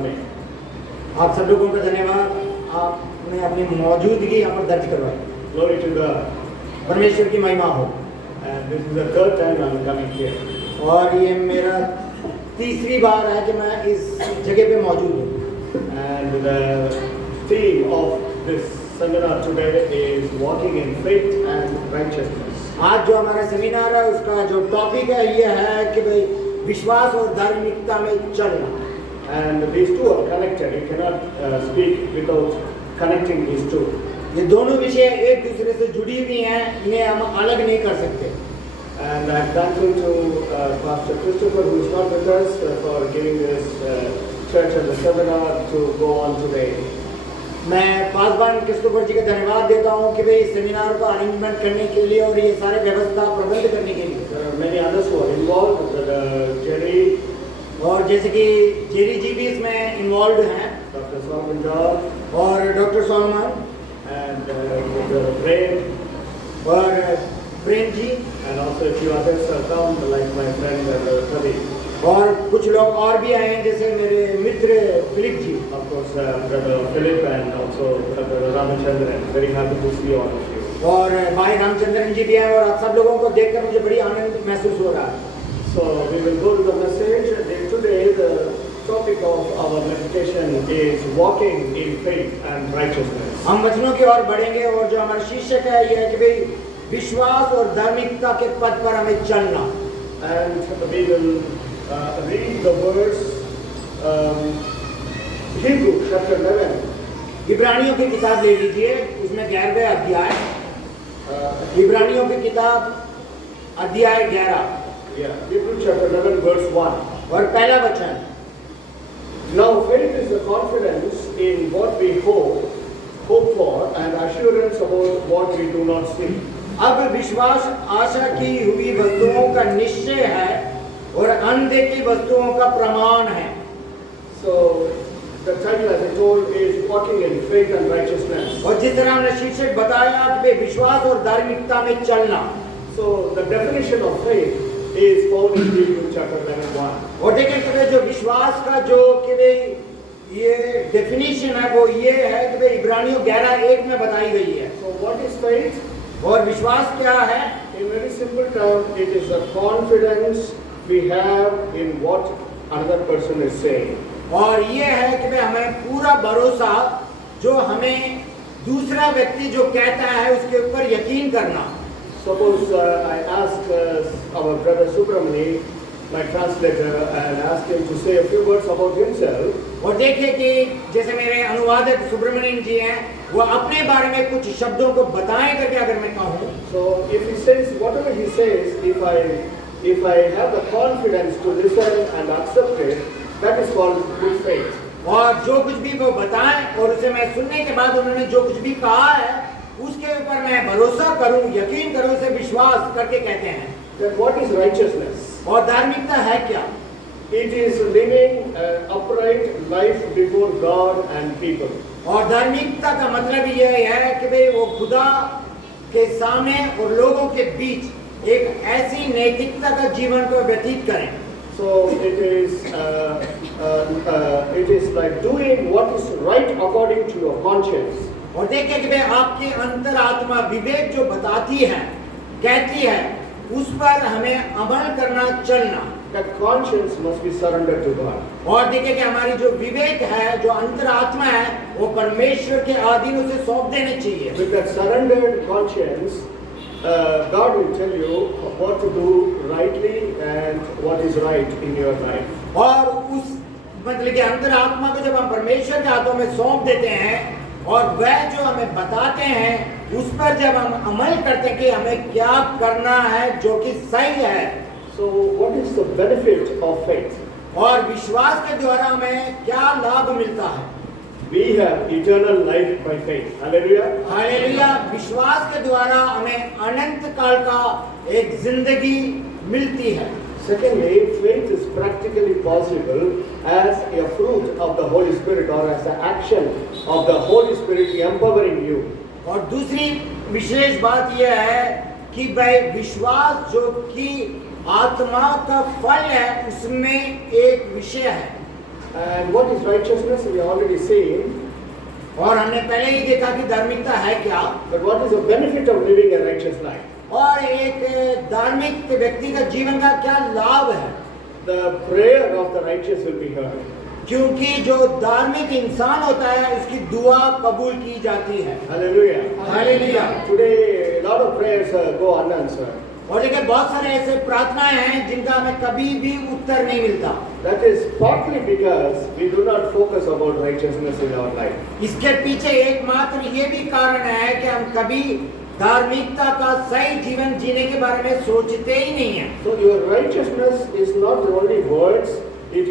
coming. आप सब लोगों का धन्यवाद, आपने अपनी मौजूदगी यहाँ पर दर्ज करवाई। Glory to God. परमेश्वर की महिमा हो। And this is the third time I'm coming here. और ये मेरा तीसरी बार है कि मैं इस जगह पे मौजूद हूँ। And the theme of this seminar today is walking in faith and righteousness. आज जो हमारा सेमिनार है उसका जो टॉपिक है ये है कि भाई विश्वास और धार्मिकता में चलना। And these two are connected. You cannot speak without connecting these two. ये दोनों विषय एक दूसरे से जुड़ी हुई हैं, इन्हें हम अलग नहीं कर सकते। And I'm thankful to Pastor Christopher, who is not with us, for giving this church and the seminar to go on today. मैं पासवान क्रिस्टोफर जी का धन्यवाद देता हूँ कि भाई इस सेमिनार को अरेंजमेंट करने के लिए और ये सारे व्यवस्था प्रबंध करने के लिए। There are many others who are involved. Jerry, और जैसे कि जेरी जी भी इसमें इन्वॉल्व हैं, Dr. Solomon George, और डॉक्टर सोलमन and Prem, और Prem ji, and also a few others have come, like my friend Ravi. और कुछ लोग और भी आए हैं जैसे मेरे मित्र Philip ji. Of course, Brother Philip and also Brother Ramachandran. Very happy to see all of you. और भाई रामचंद्रन जी भी हैं और आप सब लोगों को देखकर मुझे बड़ी आनंद महसूस हो रहा है। So we will go to the message. Today the topic of our meditation is walking in faith and righteousness. हम वचनों की ओर बढ़ेंगे और जो हमारा शीर्षक है यह है कि भाई विश्वास और धार्मिकता के पथ पर हमें चलना। And we will read the verse Hebrew chapter 11. इब्रानियों की किताब ले लीजिए, उसमें 11वें अध्याय, इब्रानियों की किताब अध्याय 11, Hebrew chapter 11 verse 1. और पहला वचन। Now faith is the confidence in what we hope for, and assurance about what we do not see. अब विश्वास आशा की हुई वस्तुओं का निश्चय है और अनदेखी वस्तुओं का प्रमाण है। So the title, as I told, is walking in faith and righteousness. और जिस तरह हमने शीर्षक बताया कि विश्वास और धार्मिकता में चलना। So the definition of faith is found in Hebrew chapter 11:1. और देखें कि जो विश्वास का जो कि भाई ये डेफिनेशन है वो ये है कि भाई इब्रानियों 11:1 में बताई गई है। So what is faith? और विश्वास क्या है? In very simple terms, it is a confidence we have in what another person is saying. और ये है कि भाई हमें पूरा भरोसा जो हमें दूसरा व्यक्ति जो कहता है उसके ऊपर यकीन करना। Suppose I ask our brother Subramani, my translator, and ask him to say a few words about himself. और देखिए कि जैसे मेरे अनुवादक सुब्रमण्यम जी हैं, वो अपने बारे में कुछ शब्दों को बताएं करके अगर मैं कहूँ, So if he says whatever he says, if I have the confidence to listen and accept it, that is called good faith. और जो कुछ भी वो बताएं और उसे मैं सुनने के बाद उन्होंने जो कुछ भी कहा है उसके ऊपर मैं भरोसा करूं, यकीन करूं, उसे विश्वास करके कहते हैं। Then what is righteousness? और धार्मिकता है क्या? It is living an upright life before God and people. और धार्मिकता का मतलब यह है कि भाई वो खुदा के सामने और लोगों के बीच एक ऐसी नैतिकता का जीवन को व्यतीत करें। So it is like doing what is right according to your conscience. और देखिए कि भाई आपकी अंतरात्मा विवेक जो बताती है, कहती है, उस पर हमें अमल करना, चलना। That conscience must be surrendered to God. और देखिए कि हमारी जो विवेक है, जो अंतरात्मा है, वो परमेश्वर के अधीन उसे सौंप देने चाहिए। With that surrendered conscience, God will tell you what to do rightly and what is right in your life. और उस मतलब कि अंतरात्मा को जब हम परमेश्वर के हाथों में सौंप देते हैं और वह जो हमें बताते हैं उस पर जब हम अमल करते हैं कि हमें क्या करना है जो कि सही है। So what is the benefit of faith? और विश्वास के द्वारा हमें क्या लाभ मिलता है? We have eternal life by faith. Hallelujah. Hallelujah. विश्वास के द्वारा हमें अनंत काल का एक जिंदगी मिलती है। Secondly, faith is practically possible as a fruit of the Holy Spirit or as an action of the Holy Spirit empowering you. और दूसरी विशेष बात यह है कि भाई विश्वास जो कि आत्मा का फल है उसमें एक विषय है। And what is righteousness? We already seen. और हमने पहले ही देखा कि धार्मिकता है क्या, But what is the benefit of living a righteous life? और एक धार्मिक व्यक्ति का जीवन का क्या लाभ है। The prayer of the righteous will be heard. क्योंकि जो धार्मिक इंसान होता है उसकी दुआ कबूल की जाती है। Hallelujah. Hallelujah. Today, a lot of prayers go unanswered. और देखिए बहुत सारे ऐसे प्रार्थनाएं हैं जिनका हमें कभी भी उत्तर नहीं मिलता। That is partly because we do not focus about righteousness in our life. इसके पीछे एकमात्र ये भी कारण है कि हम कभी धार्मिकता का सही जीवन जीने के बारे में सोचते ही नहीं है। So your righteousness is not only words; it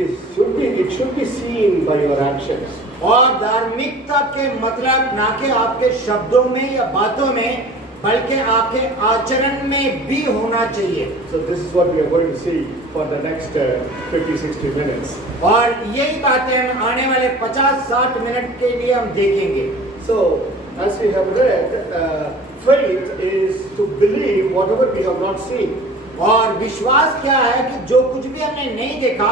should be seen by your actions. और धार्मिकता के मतलब ना कि आपके शब्दों में या बातों में, बल्कि आपके आचरण में भी होना चाहिए। So this is what we are going to see for the next 50-60 minutes. और यही बातें हम आने वाले 50-60 मिनट के लिए हम देखेंगे। So as we have read, faith is to believe whatever we have not seen. और विश्वास क्या है कि जो कुछ भी हमने नहीं देखा,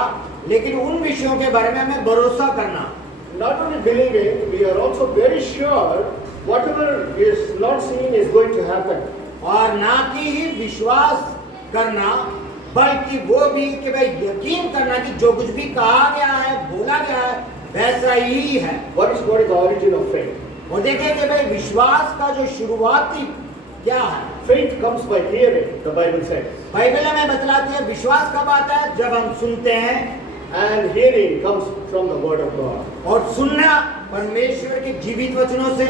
लेकिन उन विषयों के बारे में हमें भरोसा करना। Not only believing, we are also very sure whatever is not seen is going to happen. और ना कि ही विश्वास करना, बल्कि वो भी कि भाई यकीन करना कि जो कुछ भी कहा गया है, बोला गया है, वैसा ही है। What is the origin of faith? और देखें कि भाई विश्वास का जो शुरुआती क्या है। Faith comes by hearing, the Bible says. Bible हमें बतलाती है विश्वास कब आता है, जब हम सुनते हैं, And hearing comes from the word of God. और सुनना परमेश्वर के जीवित वचनों से।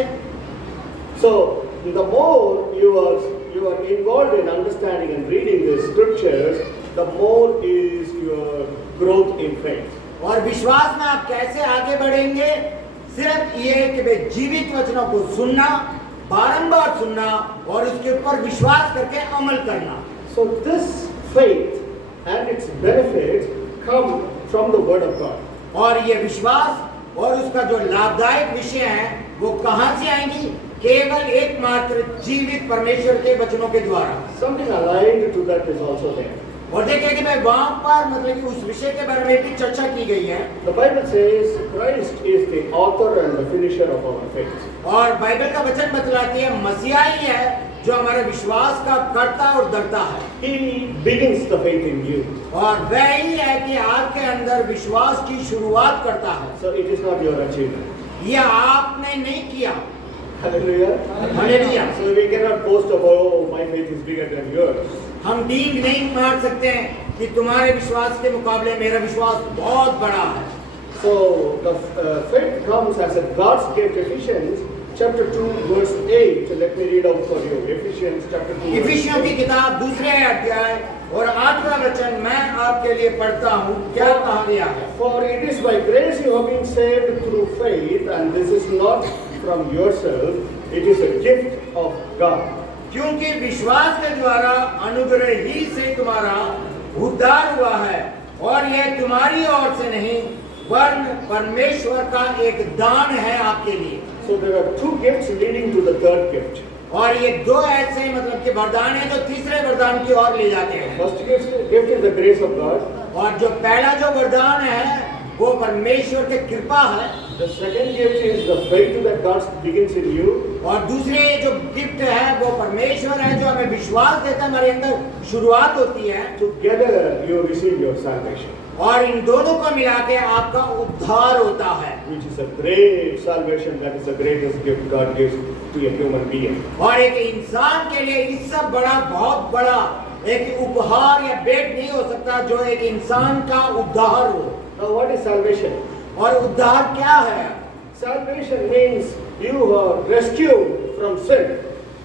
So the more you are involved in understanding and reading the scriptures, the more is your growth in faith. और विश्वास में आप कैसे आगे बढ़ेंगे, सिर्फ ये कि भाई जीवित वचनों को सुनना, बारंबार सुनना और उसके ऊपर विश्वास करके अमल करना। So this faith and its benefits come from the word of God. और ये विश्वास और उसका जो लाभदायक विषय है वो कहाँ से आएंगी? केवल एकमात्र जीवित परमेश्वर के वचनों के द्वारा। Something aligned to that is also there. और देखिए कि मैं वहां पर मतलब कि उस विषय के बारे में भी चर्चा की गई है। The Bible says Christ is the author and the finisher of our faith. और बाइबल का वचन बतलाती है मसीहा ही है जो हमारे विश्वास का कर्ता और दर्ता है। He begins the faith in you. और वह ही है कि आपके अंदर विश्वास की शुरुआत करता है। So it is not your achievement. यह आपने नहीं किया। Hallelujah. Hallelujah. So we cannot boast about, oh, my faith is bigger than yours. हम डींग नहीं मार सकते हैं कि तुम्हारे विश्वास के मुकाबले मेरा विश्वास बहुत बड़ा है। So the faith comes as a God's gift. Ephesians chapter 2 verse 8. Let me read out for you. Ephesians chapter 2. इफिसियों की किताब 2 अध्याय और 8वां वचन मैं आपके लिए पढ़ता हूँ। क्या कहा गया है? For it is by grace you have been saved through faith, and this is not from yourself. It is a gift of God. क्योंकि विश्वास के द्वारा अनुग्रह ही से तुम्हारा उद्धार हुआ है और यह तुम्हारी ओर से नहीं वरन परमेश्वर का एक दान है आपके लिए। So there are two gifts leading to the third gift. और ये दो ऐसे मतलब कि वरदान है जो तीसरे वरदान की ओर ले जाते हैं। First gift is the grace of God. और जो पहला जो वरदान है वो परमेश्वर की कृपा है। The second gift is the faith that God begins in you. और दूसरे जो गिफ्ट है वो परमेश्वर है जो हमें विश्वास देता है, हमारे अंदर शुरुआत होती है। Together you receive your salvation. और इन दोनों को मिला के आपका उद्धार होता है। Which is a great salvation. That is the greatest gift God gives to a human being. और एक इंसान के लिए इससे बड़ा बहुत बड़ा एक उपहार या भेंट नहीं हो सकता जो एक इंसान का उद्धार हो। Now what is salvation? और उद्धार क्या है? Salvation means you are rescued from sin.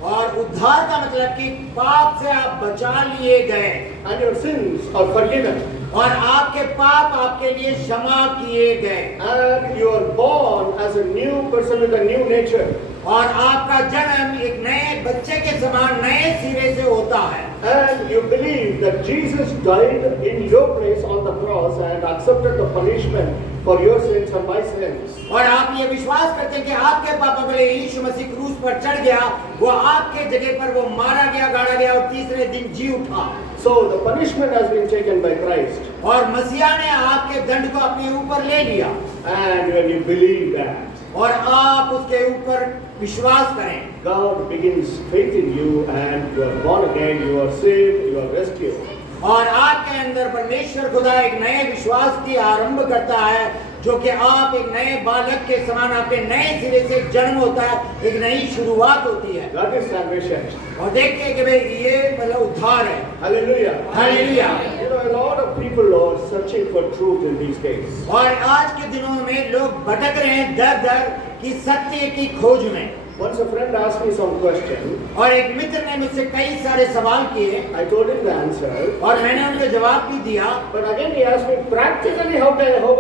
और उद्धार का मतलब कि पाप से आप बचा लिए गए And your sins are forgiven. और आपके पाप आपके लिए क्षमा किए गए And you are born as a new person with a new nature. और आपका जन्म एक नए बच्चे के समान नए सिरे से होता है। And you believe that Jesus died in your place on the cross and accepted the punishment for your sins and my sins. और आप ये विश्वास करते हैं कि आपके पापों के लिए यीशु मसीह क्रूस पर चढ़ गया, वो आपके जगह पर वो मारा गया, गाड़ा गया और तीसरे दिन जी उठा। So the punishment has been taken by Christ. और मसीहा ने आपके दंड को अपने ऊपर ले लिया, And when you believe that, और आप उसके ऊपर विश्वास करें, God begins faith in you and you are born again, you are saved, you are rescued. और आपके अंदर परमेश्वर खुदा एक नए विश्वास की आरंभ करता है, जो कि आप एक नए बालक के समान, आपके नए सिरे से जन्म होता है, एक नई शुरुआत होती है। That is salvation. और देखिए कि भाई ये मतलब उद्धार है। Hallelujah. Hallelujah. You know, a lot of people are searching for truth in these days. और आज के दिनों में लोग भटक रहे हैं दर दर की सत्य की खोज में। Once a friend asked me some question. और एक मित्र ने मुझसे कई सारे सवाल किए, I told him the answer. और मैंने उनको जवाब भी दिया। But again he asked me practically how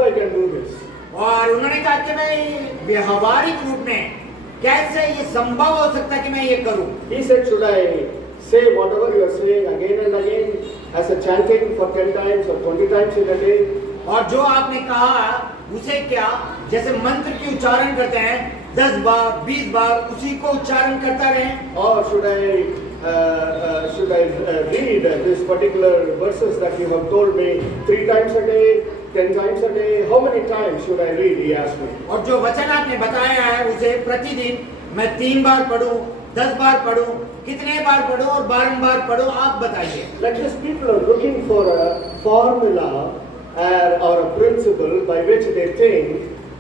I can do this. और उन्होंने कहा कि भाई व्यवहारिक रूप में कैसे ये संभव हो सकता है कि मैं ये करूं। He said, should I say whatever you are saying again and again as a chanting for 10 times or 20 times in a day? और जो आपने कहा उसे क्या, जैसे मंत्र की उच्चारण करते हैं 10 बार 20 बार उसी को उच्चारण करता रहें? Or should I read this particular verses that you have told me 3 times a day, 10 times a day? How many times should I read? He asked me. और जो वचन आपने बताया है उसे प्रतिदिन मैं 3 बार पढूं, 10 बार पढूं, कितने बार पढूं और बारंबार पढूं, आप बताइए। Like these people are looking for a formula or a principle by which they think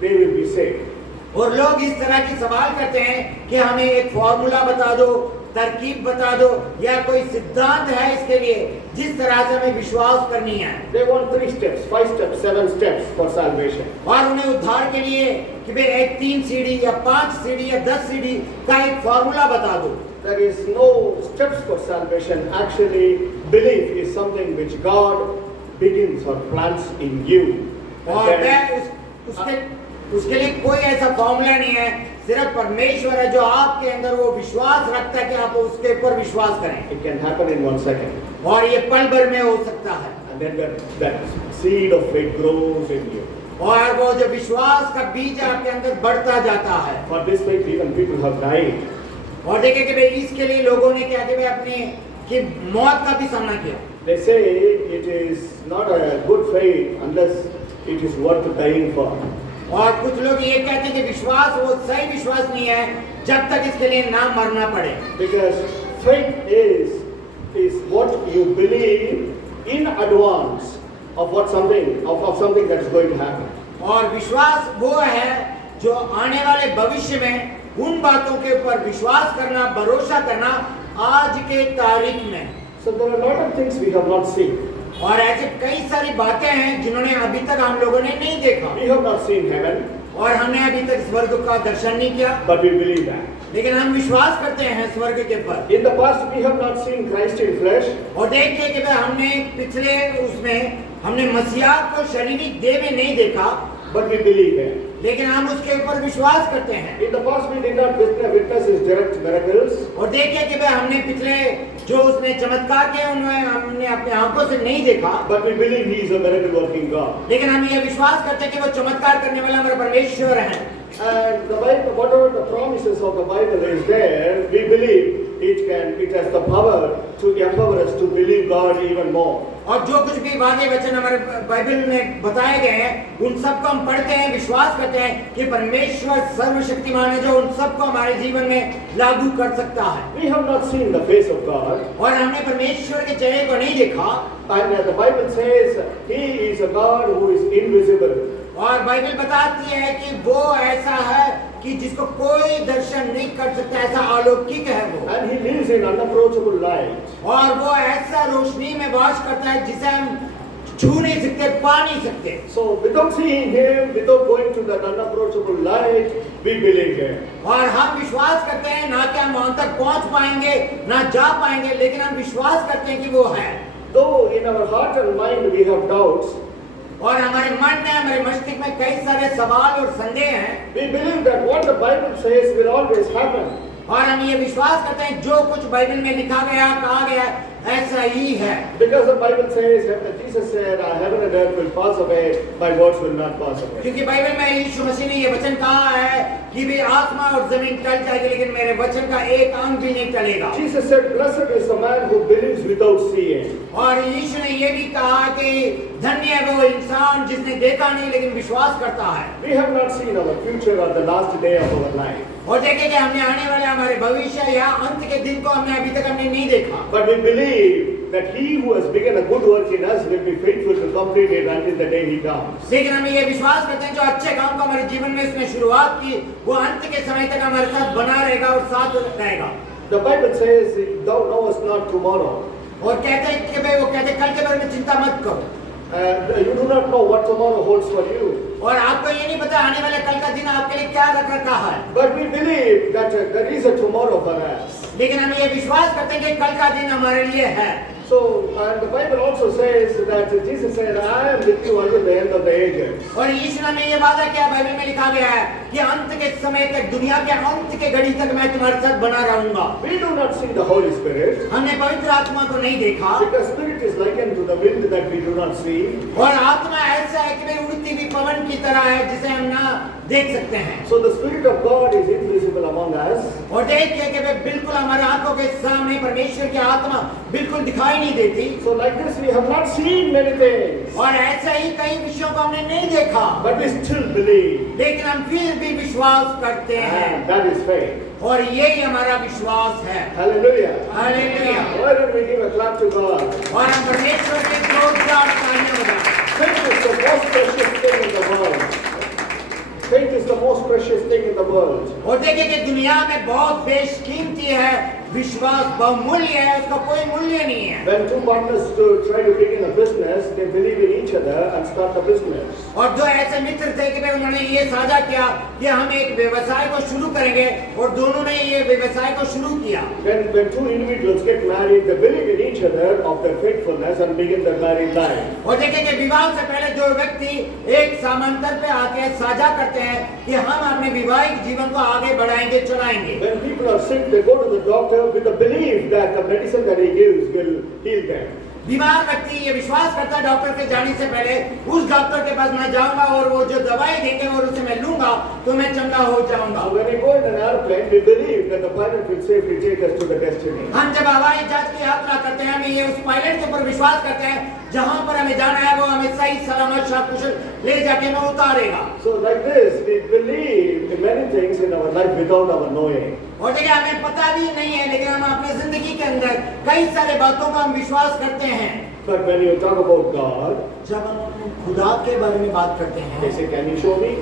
they will be saved. और लोग इस तरह की सवाल करते हैं कि हमें एक फॉर्मूला बता दो, तरकीब बता दो, या कोई सिद्धांत है इसके लिए जिस तरह से हमें विश्वास करनी है। They want 3 steps, 5 steps, 7 steps for salvation. और उन्हें उद्धार के लिए कि भाई एक 3 सीढ़ी या 5 सीढ़ी या 10 सीढ़ी का एक फॉर्मूला बता दो। There is no steps for salvation. Actually, belief is something which God begins or plants in you. और मैं उसके लिए कोई ऐसा फॉर्मूला नहीं है, सिर्फ परमेश्वर है जो आपके अंदर वो विश्वास रखता है कि आप उसके ऊपर विश्वास करें। It can happen in 1 second. और ये पल भर में हो सकता है। And then that seed of faith grows in you. और वो जो विश्वास का बीज आपके अंदर बढ़ता जाता है। For this faith, even people have died. और देखिए कि भाई इसके लिए लोगों ने क्या किया, अपने की मौत का भी सामना किया। They say it is not a good faith unless it is worth dying for. और कुछ लोग ये कहते हैं कि विश्वास वो सही विश्वास नहीं है जब तक इसके लिए ना मरना पड़े। Because faith is what you believe in advance of something that is going to happen. और विश्वास वो है जो आने वाले भविष्य में उन बातों के ऊपर विश्वास करना, भरोसा करना आज के तारीख में। So there are a lot of things we have not seen. और ऐसे कई सारी बातें हैं जिन्होंने अभी तक हम लोगों ने नहीं देखा। We have not seen heaven. और हमने अभी तक स्वर्ग का दर्शन नहीं किया। But we believe that. लेकिन हम विश्वास करते हैं स्वर्ग के ऊपर। In the past we have not seen Christ in flesh. और देखिए कि हमने पिछले उसमें हमने मसीहा को शारीरिक देह में नहीं देखा। But we believe it. लेकिन हम उसके ऊपर विश्वास करते हैं। In the past we did not witness his direct miracles. और देखिए कि हमने पिछले जो उसने चमत्कार किए उन्हें हमने अपने आंखों से नहीं देखा। But we believe he is a miracle working God. लेकिन हम ये विश्वास करते हैं कि वो चमत्कार करने वाला हमारा परमेश्वर है। And the Bible, whatever the promises of the Bible is there, we believe it has the power to empower us to believe God even more. और जो कुछ भी वादे वचन हमारे बाइबल में बताए गए हैं उन सबको हम पढ़ते हैं, विश्वास करते हैं कि परमेश्वर सर्वशक्तिमान है जो उन सबको हमारे जीवन में लागू कर सकता है। We have not seen the face of God. और हमने परमेश्वर के चेहरे को नहीं देखा। And the Bible says he is a God who is invisible. और बाइबल बताती है कि वो ऐसा है कि जिसको कोई दर्शन नहीं कर सकता, ऐसा अलौकिक है वो। And he lives in unapproachable light. और वो ऐसा रोशनी में वास करता है जिसे हम छू नहीं सकते, पा नहीं सकते। So without seeing him, without going to that unapproachable light, we believe him. और हम विश्वास करते हैं ना कि हम वहां तक पहुंच पाएंगे, ना जा पाएंगे, लेकिन हम विश्वास करते हैं कि वो है। Though in our heart and mind we have doubts, और हमारे मन में, हमारे मस्तिष्क में कई सारे सवाल और संदेह हैं। we believe that what the Bible says will always happen. और हम ये विश्वास करते हैं जो कुछ बाइबल में लिखा गया, कहा गया, ऐसा ही है। Because the Bible says, Jesus said, heaven and earth will pass away, my words will not pass away. क्योंकि बाइबल में यीशु मसीह ने ये वचन कहा है कि भी आसमान और जमीन टल जाएगी लेकिन मेरे वचन का एक अंग भी नहीं टलेगा। Jesus said, blessed is the man who believes without seeing. और यीशु ने ये भी कहा कि धन्य है वो इंसान जिसने देखा नहीं लेकिन विश्वास करता है। We have not seen our future or the last day of our life. और देखें कि हमने आने वाले हमारे भविष्य या अंत के दिन को हमने नहीं देखा। But we believe that he who has begun a good work in us will be faithful to complete it until the day he comes. लेकिन हम ये विश्वास करते हैं जो अच्छे काम को हमारे जीवन में इसने शुरुआत की वो अंत के समय तक हमारे साथ बना रहेगा और साथ रहेगा। The Bible says, thou knowest not tomorrow. और कहते हैं कि भाई वो कहते हैं कल के बारे में चिंता मत करो। You do not know what tomorrow holds for you. और आपको ये नहीं पता आने वाले कल का दिन आपके लिए क्या रख रखा है। But we believe that there is a tomorrow for us. लेकिन हम ये विश्वास करते हैं कि कल का दिन हमारे लिए है। So, and the Bible also says that Jesus said, I am with you until the end of the ages. और यीशु ने ये वादा किया बाइबल में लिखा गया है कि अंत के समय तक दुनिया के अंत के घड़ी तक मैं तुम्हारे साथ बना रहूंगा। We do not see the Holy Spirit. हमने पवित्र आत्मा को नहीं देखा। Because Spirit is likened to the wind that we do not see. और आत्मा ऐसा है कि भाई उड़ती हुई पवन की तरह है जिसे हम ना देख सकते हैं। So the Spirit of God is invisible among us. और देखिए कि भाई बिल्कुल हमारे आंखों के सामने परमेश्वर की आत्मा बिल्कुल दिखाई नहीं देती। So like this we have not seen many things. और ऐसे ही कई विषयों को हमने नहीं देखा। But we still believe. लेकिन हम फिर भी विश्वास करते हैं। And that is faith. और यही हमारा विश्वास है। Hallelujah. Hallelujah. Why don't we give a clap to God? और हम परमेश्वर के जोरदार तालियां बजाएं। Faith is the most precious thing in the world. Faith is the most precious thing in the world. और देखिए कि दुनिया में बहुत बेशकीमती है विश्वास बहुमूल्य है उसका कोई मूल्य नहीं है। When two partners try to begin a business, they believe in each other and start a business. और दो ऐसे मित्र थे कि भाई उन्होंने ये साझा किया कि हम एक व्यवसाय को शुरू करेंगे और दोनों ने ये व्यवसाय को शुरू किया। When two individuals get married, they believe in each other of their faithfulness and begin their married life. और देखिए कि विवाह से पहले दो व्यक्ति एक समांतर पे आके साझा करते हैं कि हम अपने वैवाहिक जीवन को आगे बढ़ाएंगे चलाएंगे। When people are sick, they go to the doctor with the belief that the medicine that he gives will heal them. बीमार व्यक्ति ये विश्वास करता है डॉक्टर के जाने से पहले उस डॉक्टर के पास मैं जाऊंगा और वो जो दवाई देंगे और उसे मैं लूंगा तो मैं चंगा हो जाऊंगा। When we go in an airplane, we believe that the pilot will safely take us to the destination. हम जब हवाई जहाज की यात्रा करते हैं हम ये उस पायलट के ऊपर विश्वास करते हैं जहां पर हमें जाना है वो हमें सही सलामत शाकुशल ले जाके हमें उतारेगा। So like this, we believe in many things in our life without our knowing. और देखिए हमें पता भी नहीं है लेकिन हम अपने जिंदगी के अंदर कई सारे बातों का हम विश्वास करते हैं। But when you talk about God, जब हम खुदा के बारे में बात करते हैं they say, "Can you show me?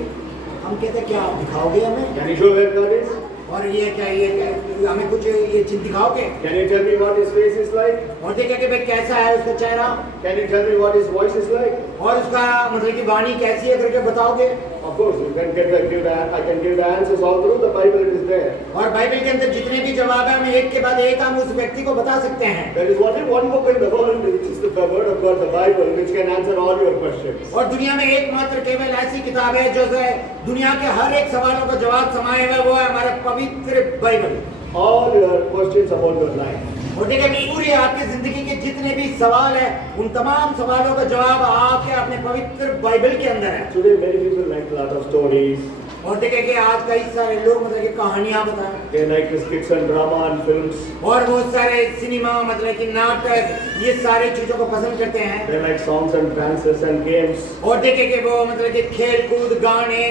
हम कहते हैं क्या आप दिखाओगे हमें? Can you show where God is? और ये क्या हमें कुछ ये चीज दिखाओगे? Can you tell me what His face is like? और देखिए कि भाई कैसा है उसका चेहरा Can you tell me what His voice is like?" और उसका मतलब कि वाणी कैसी है करके बताओगे? Of course, you can I can give the answers all through the Bible. It is there. और बाइबल के अंदर जितने भी जवाब है हम एक के बाद एक हम उस व्यक्ति को बता सकते हैं। There is only one book in the world, which is the word of God, the Bible, which can answer all your questions. और दुनिया में एकमात्र केवल ऐसी किताब है जो दुनिया के हर एक सवालों का जवाब समाये हुए वो है हमारा पवित्र Bible. All your questions about your life. और देखिए पूरी आपकी जिंदगी के जितने भी सवाल है उन तमाम सवालों का जवाब आपके अपने पवित्र बाइबल के अंदर है। Today, many people like a lot of stories. और देखिए कि आज कई सारे लोग मतलब कि कहानियां बताएं They like skits and drama and films. और बहुत सारे सिनेमा मतलब कि नाटक ये सारे चीजों को पसंद करते हैं। They like songs and dances and games. और देखिए कि वो मतलब कि खेल कूद गाने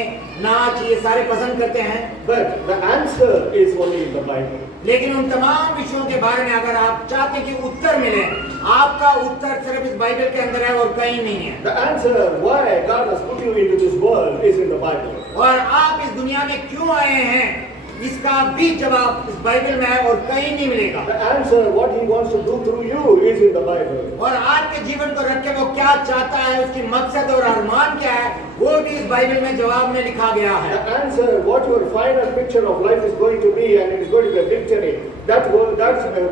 नाच ये सारे पसंद करते हैं। But the answer is only in the Bible. लेकिन उन तमाम विषयों के बारे में अगर आप चाहते हैं कि उत्तर मिले आपका उत्तर सिर्फ इस बाइबल के अंदर है और कहीं नहीं है। The answer why God has put you into this world is in the Bible. और आप इस दुनिया में क्यों आए हैं इसका भी जवाब इस बाइबल में है और कहीं नहीं मिलेगा। The answer what He wants to do through you is in the Bible. और आपके जीवन को रख के वो क्या चाहता है उसकी मकसद और अरमान क्या है वो भी इस बाइबल में जवाब में लिखा गया है। The answer what your final picture of life is going to be and it is going to be a victory. That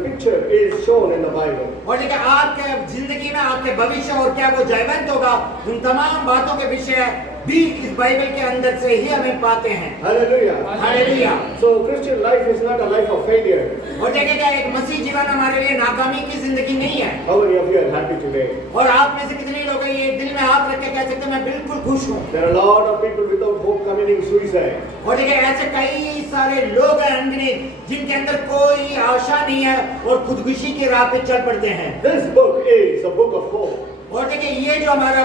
picture is shown in the Bible. और देखिए आपके जिंदगी में आपके भविष्य और क्या वो जयवंत होगा उन तमाम बातों के विषय भी इस बाइबल के अंदर से ही हमें पाते हैं। Hallelujah. Hallelujah. So Christian life is not a life of failure. और देखिएगा एक मसीह जीवन हमारे लिए नाकामी की जिंदगी नहीं है। How many of you are happy today? और आप में से कितने लोग हैं ये दिल में हाथ रख के कह सकते हैं मैं बिल्कुल खुश हूँ। There are a lot of people without hope committing suicide. और देखिए ऐसे कई सारे लोग हैं अनगिनत जिनके अंदर कोई आशा नहीं है और खुदकुशी की राह पे चल पड़ते हैं। This book is a book of hope. और देखिए ये जो हमारा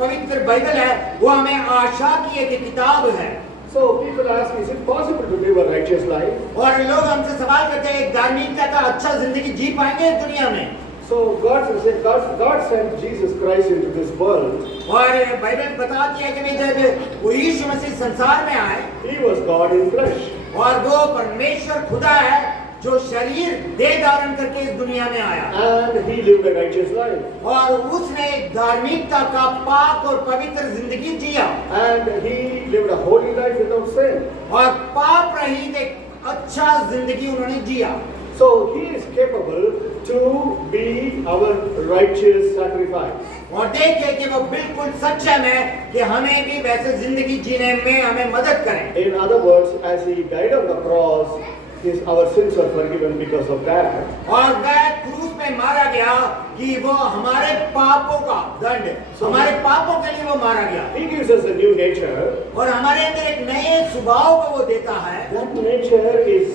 पवित्र बाइबल है वो हमें आशा की एक किताब है। So people ask, is it possible to live a righteous life? और लोग हमसे सवाल करते हैं एक धार्मिकता का अच्छा जिंदगी जी पाएंगे इस दुनिया में? So God sent Jesus Christ into this world. और बाइबल बताती है कि जब वो यीशु मसीह संसार में आए, He was God in flesh. और वो परमेश्वर खुदा है जो शरीर देह धारण करके इस दुनिया में आया, And He lived a righteous life. और उसने धार्मिकता का पाक और पवित्र जिंदगी जिया, And He lived a holy life without sin. और पाप रहित एक अच्छा जिंदगी उन्होंने जिया। So He is capable to be our righteous sacrifice. और देखिए कि वो बिल्कुल सक्षम है कि हमें भी वैसे जिंदगी जीने में हमें मदद करें। In other words, as He died on the cross, our sins are forgiven because of that. और वह क्रूस पे मारा गया कि वो हमारे पापों का दंड, हमारे पापों के लिए वो मारा गया। He gives us a new nature. और हमारे अंदर एक नए स्वभाव को वो देता है। That nature is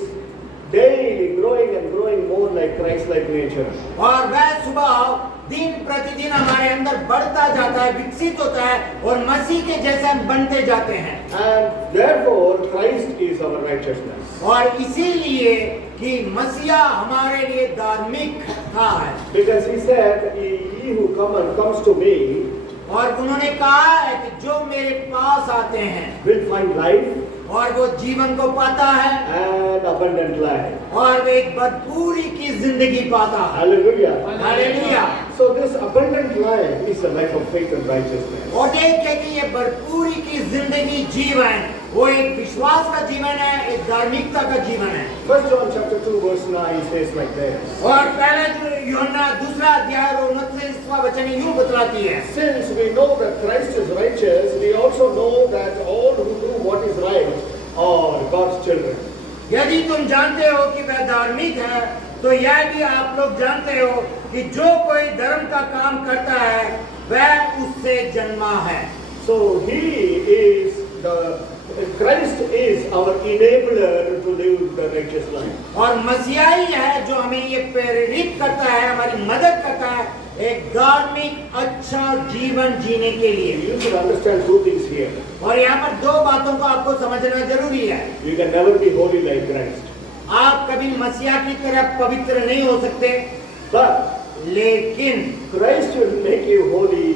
daily growing and growing more like Christ-like nature. और वह स्वभाव दिन प्रतिदिन हमारे अंदर बढ़ता जाता है, विकसित होता है और मसीह के जैसे हम बनते जाते हैं। And therefore, Christ is our righteousness. और इसीलिए कि मसीहा हमारे लिए धार्मिक था है। Because He said, "He who comes to me और उन्होंने कहा है कि जो मेरे पास आते हैं will find life और वो जीवन को पाता है and abundant life." और वे एक भरपूरी की जिंदगी पाता है। Hallelujah. Hallelujah. So this abundant life is a life of faith and righteousness. और देखिए कि ये भरपूरी की जिंदगी जीवन वो एक विश्वास का जीवन है, एक धार्मिकता का जीवन है। 1 John chapter 2 verse 9 says like this. और पहला जो यूहन्ना दूसरा अध्याय और 29वां वचन यूं बतलाती है, Since we know that Christ is righteous, we also know that all who do what is right are God's children. यदि तुम जानते हो कि वह धार्मिक है तो यह भी आप लोग जानते हो कि जो कोई धर्म का काम करता है वह उससे जन्मा है। So Christ is our enabler to live the righteous life. और मसीहा ही है जो हमें ये प्रेरित करता है, हमारी मदद करता है एक धार्मिक अच्छा जीवन जीने के लिए। You should understand two things here. और यहाँ पर दो बातों को आपको समझना जरूरी है। You can never be holy like Christ. आप कभी मसीहा की तरह पवित्र नहीं हो सकते, But लेकिन Christ will make you holy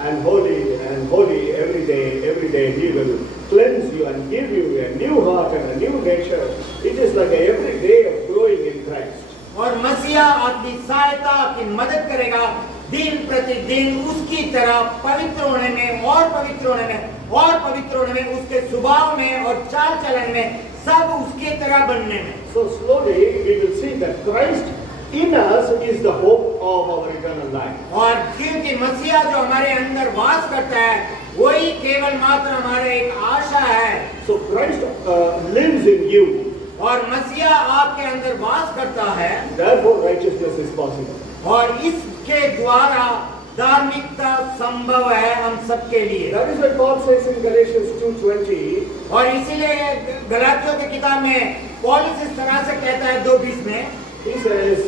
and holy and holy every day. Every day He will cleanse you and give you a new heart and a new nature. It is like every day of growing in Christ. और मसीहा आपकी सहायता आपकी मदद करेगा दिन प्रतिदिन उसकी तरह पवित्र होने में और पवित्र होने में और पवित्र होने में, उसके स्वभाव में और चाल चलन में, सब उसके तरह बनने में। So slowly we will see that Christ in us is the hope of our eternal life. और क्योंकि मसीहा जो हमारे अंदर वास करता है वही केवल मात्र हमारे एक आशा है। So Christ lives in you. और मसीहा आपके अंदर वास करता है, Therefore righteousness is possible. और इसके द्वारा धार्मिकता संभव है हम सबके लिए। That is why Paul says in Galatians 2:20. और इसीलिए गलातियों की किताब में पौलुस इस तरह से कहता है 2:20 में, He says,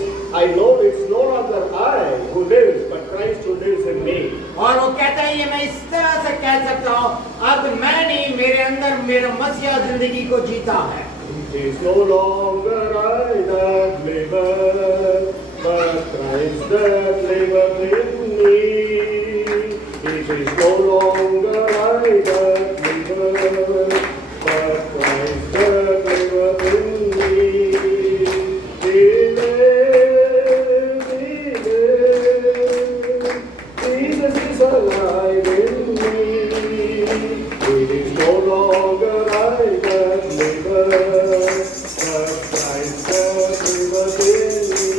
"I know it's no longer I who lives, but Christ who lives in me." और वो कहता है ये मैं इस तरह से कह सकता हूँ, अब मैं नहीं, मेरे अंदर मेरा मसीहा जिंदगी को जीता है। It is no longer I that liveth, but Christ that liveth in me. It is no longer I that liveth, but Christ that liveth in me. He lives, Jesus is alive in me. It is no longer I that liveth, but Christ that liveth in me.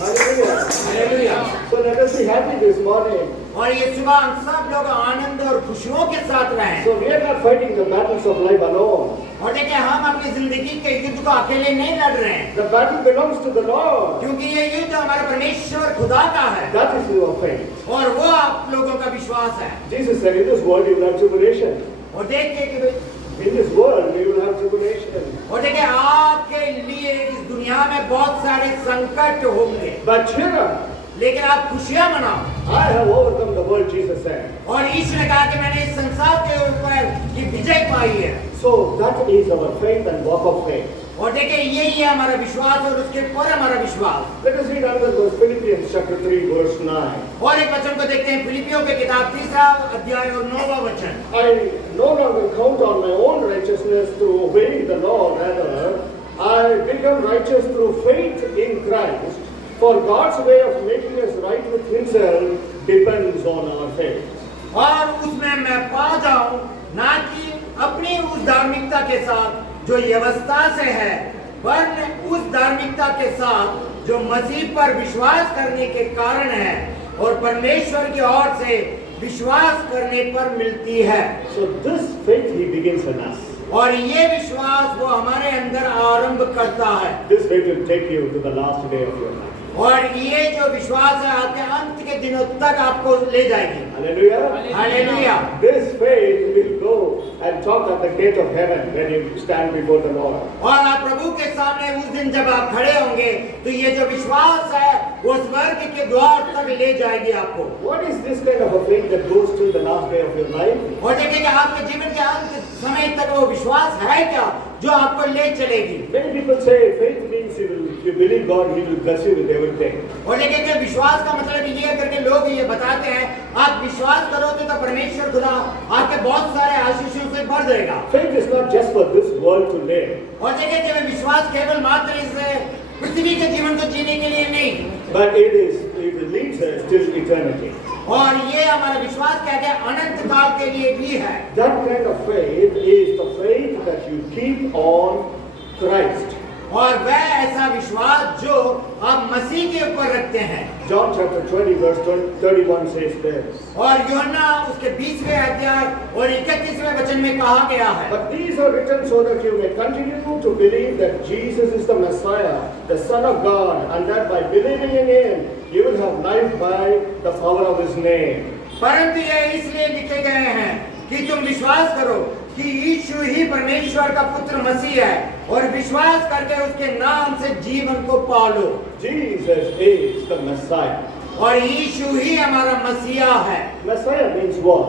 Hallelujah. Hallelujah. So let us be happy this morning. और ये सुबह हम सब लोग आनंद और खुशी खुशियों के साथ रहें। So we are not fighting the battles of life alone. और देखिए हम अपनी जिंदगी के युद्ध को अकेले नहीं लड़ रहे हैं, The battle belongs to the Lord. क्योंकि ये युद्ध हमारे परमेश्वर खुदा का है That is your faith. और वो आप लोगों का विश्वास है। Jesus said, in this world you will have tribulation. और देखिए कि In this world you will have tribulation. और देखिए आपके लिए इस दुनिया में बहुत सारे संकट होंगे, But cheer up. लेकिन आप खुशियां मनाओ। I have overcome the world, Jesus said. और ईश्वर ने कहा कि मैंने इस संसार के ऊपर की विजय पाई है। So that is our faith and walk of faith. और देखिए यही है हमारा विश्वास और उसके ऊपर हमारा विश्वास। Let us read another verse, Philippians chapter 3, verse 9. और एक वचन को देखते हैं, फिलिपियों के किताब 3 अध्याय और 9वां वचन। I no longer count on my own righteousness through obeying the law, rather I become righteous through faith in Christ. For God's way of making us right with Himself depends on our faith. और उसमें मैं पा जाऊं ना कि अपनी उस धार्मिकता के साथ जो व्यवस्था से है, वरन उस धार्मिकता के साथ जो मसीह पर विश्वास करने के कारण है और परमेश्वर की ओर से विश्वास करने पर मिलती है। So this faith He begins in us. और ये विश्वास वो हमारे अंदर आरंभ करता है। This faith will take you to the last day of your life. और ये जो विश्वास है आपके अंत के दिनों तक आपको ले जाएगी। Hallelujah. Hallelujah. This faith will go and talk at the gate of heaven when you stand before the Lord. और आप प्रभु के सामने उस दिन जब आप खड़े होंगे तो ये जो विश्वास है वो स्वर्ग के द्वार तक ले जाएगी आपको। What is this kind of a faith that goes till the last day of your life? और देखिए कि आपके जीवन के अंत समय तक वो विश्वास है क्या जो आपको ले चलेगी। Many people say faith means you believe God, He will bless you with everything. और देखिए कि विश्वास का मतलब ये करके लोग ये बताते हैं आप विश्वास करोगे तो परमेश्वर खुदा आपके बहुत सारे आशीषों से भर देगा। Faith is not just for this world to live, और देखिए कि विश्वास केवल मात्र इस पृथ्वी के जीवन को जीने के लिए नहीं, but it leads us till eternity. और ये हमारा विश्वास क्या है अनंत काल के लिए भी है। That kind of faith is the faith that you keep on Christ. और वह ऐसा विश्वास जो आप मसीह के ऊपर रखते हैं। John chapter 20 verse 31 says this. और यूहन्ना उसके 20वें अध्याय और 31वें वचन में कहा गया है। But these are written so that you may continue to believe that Jesus is the Messiah, the Son of God, and that by believing in Him you will have life by the power of His name. परंतु ये इसलिए लिखे गए हैं कि तुम विश्वास करो कि यीशु ही परमेश्वर का पुत्र मसीह है और विश्वास करके उसके नाम से जीवन को पालो। Jesus is the Messiah. और यीशु ही हमारा मसीहा है। Messiah means what?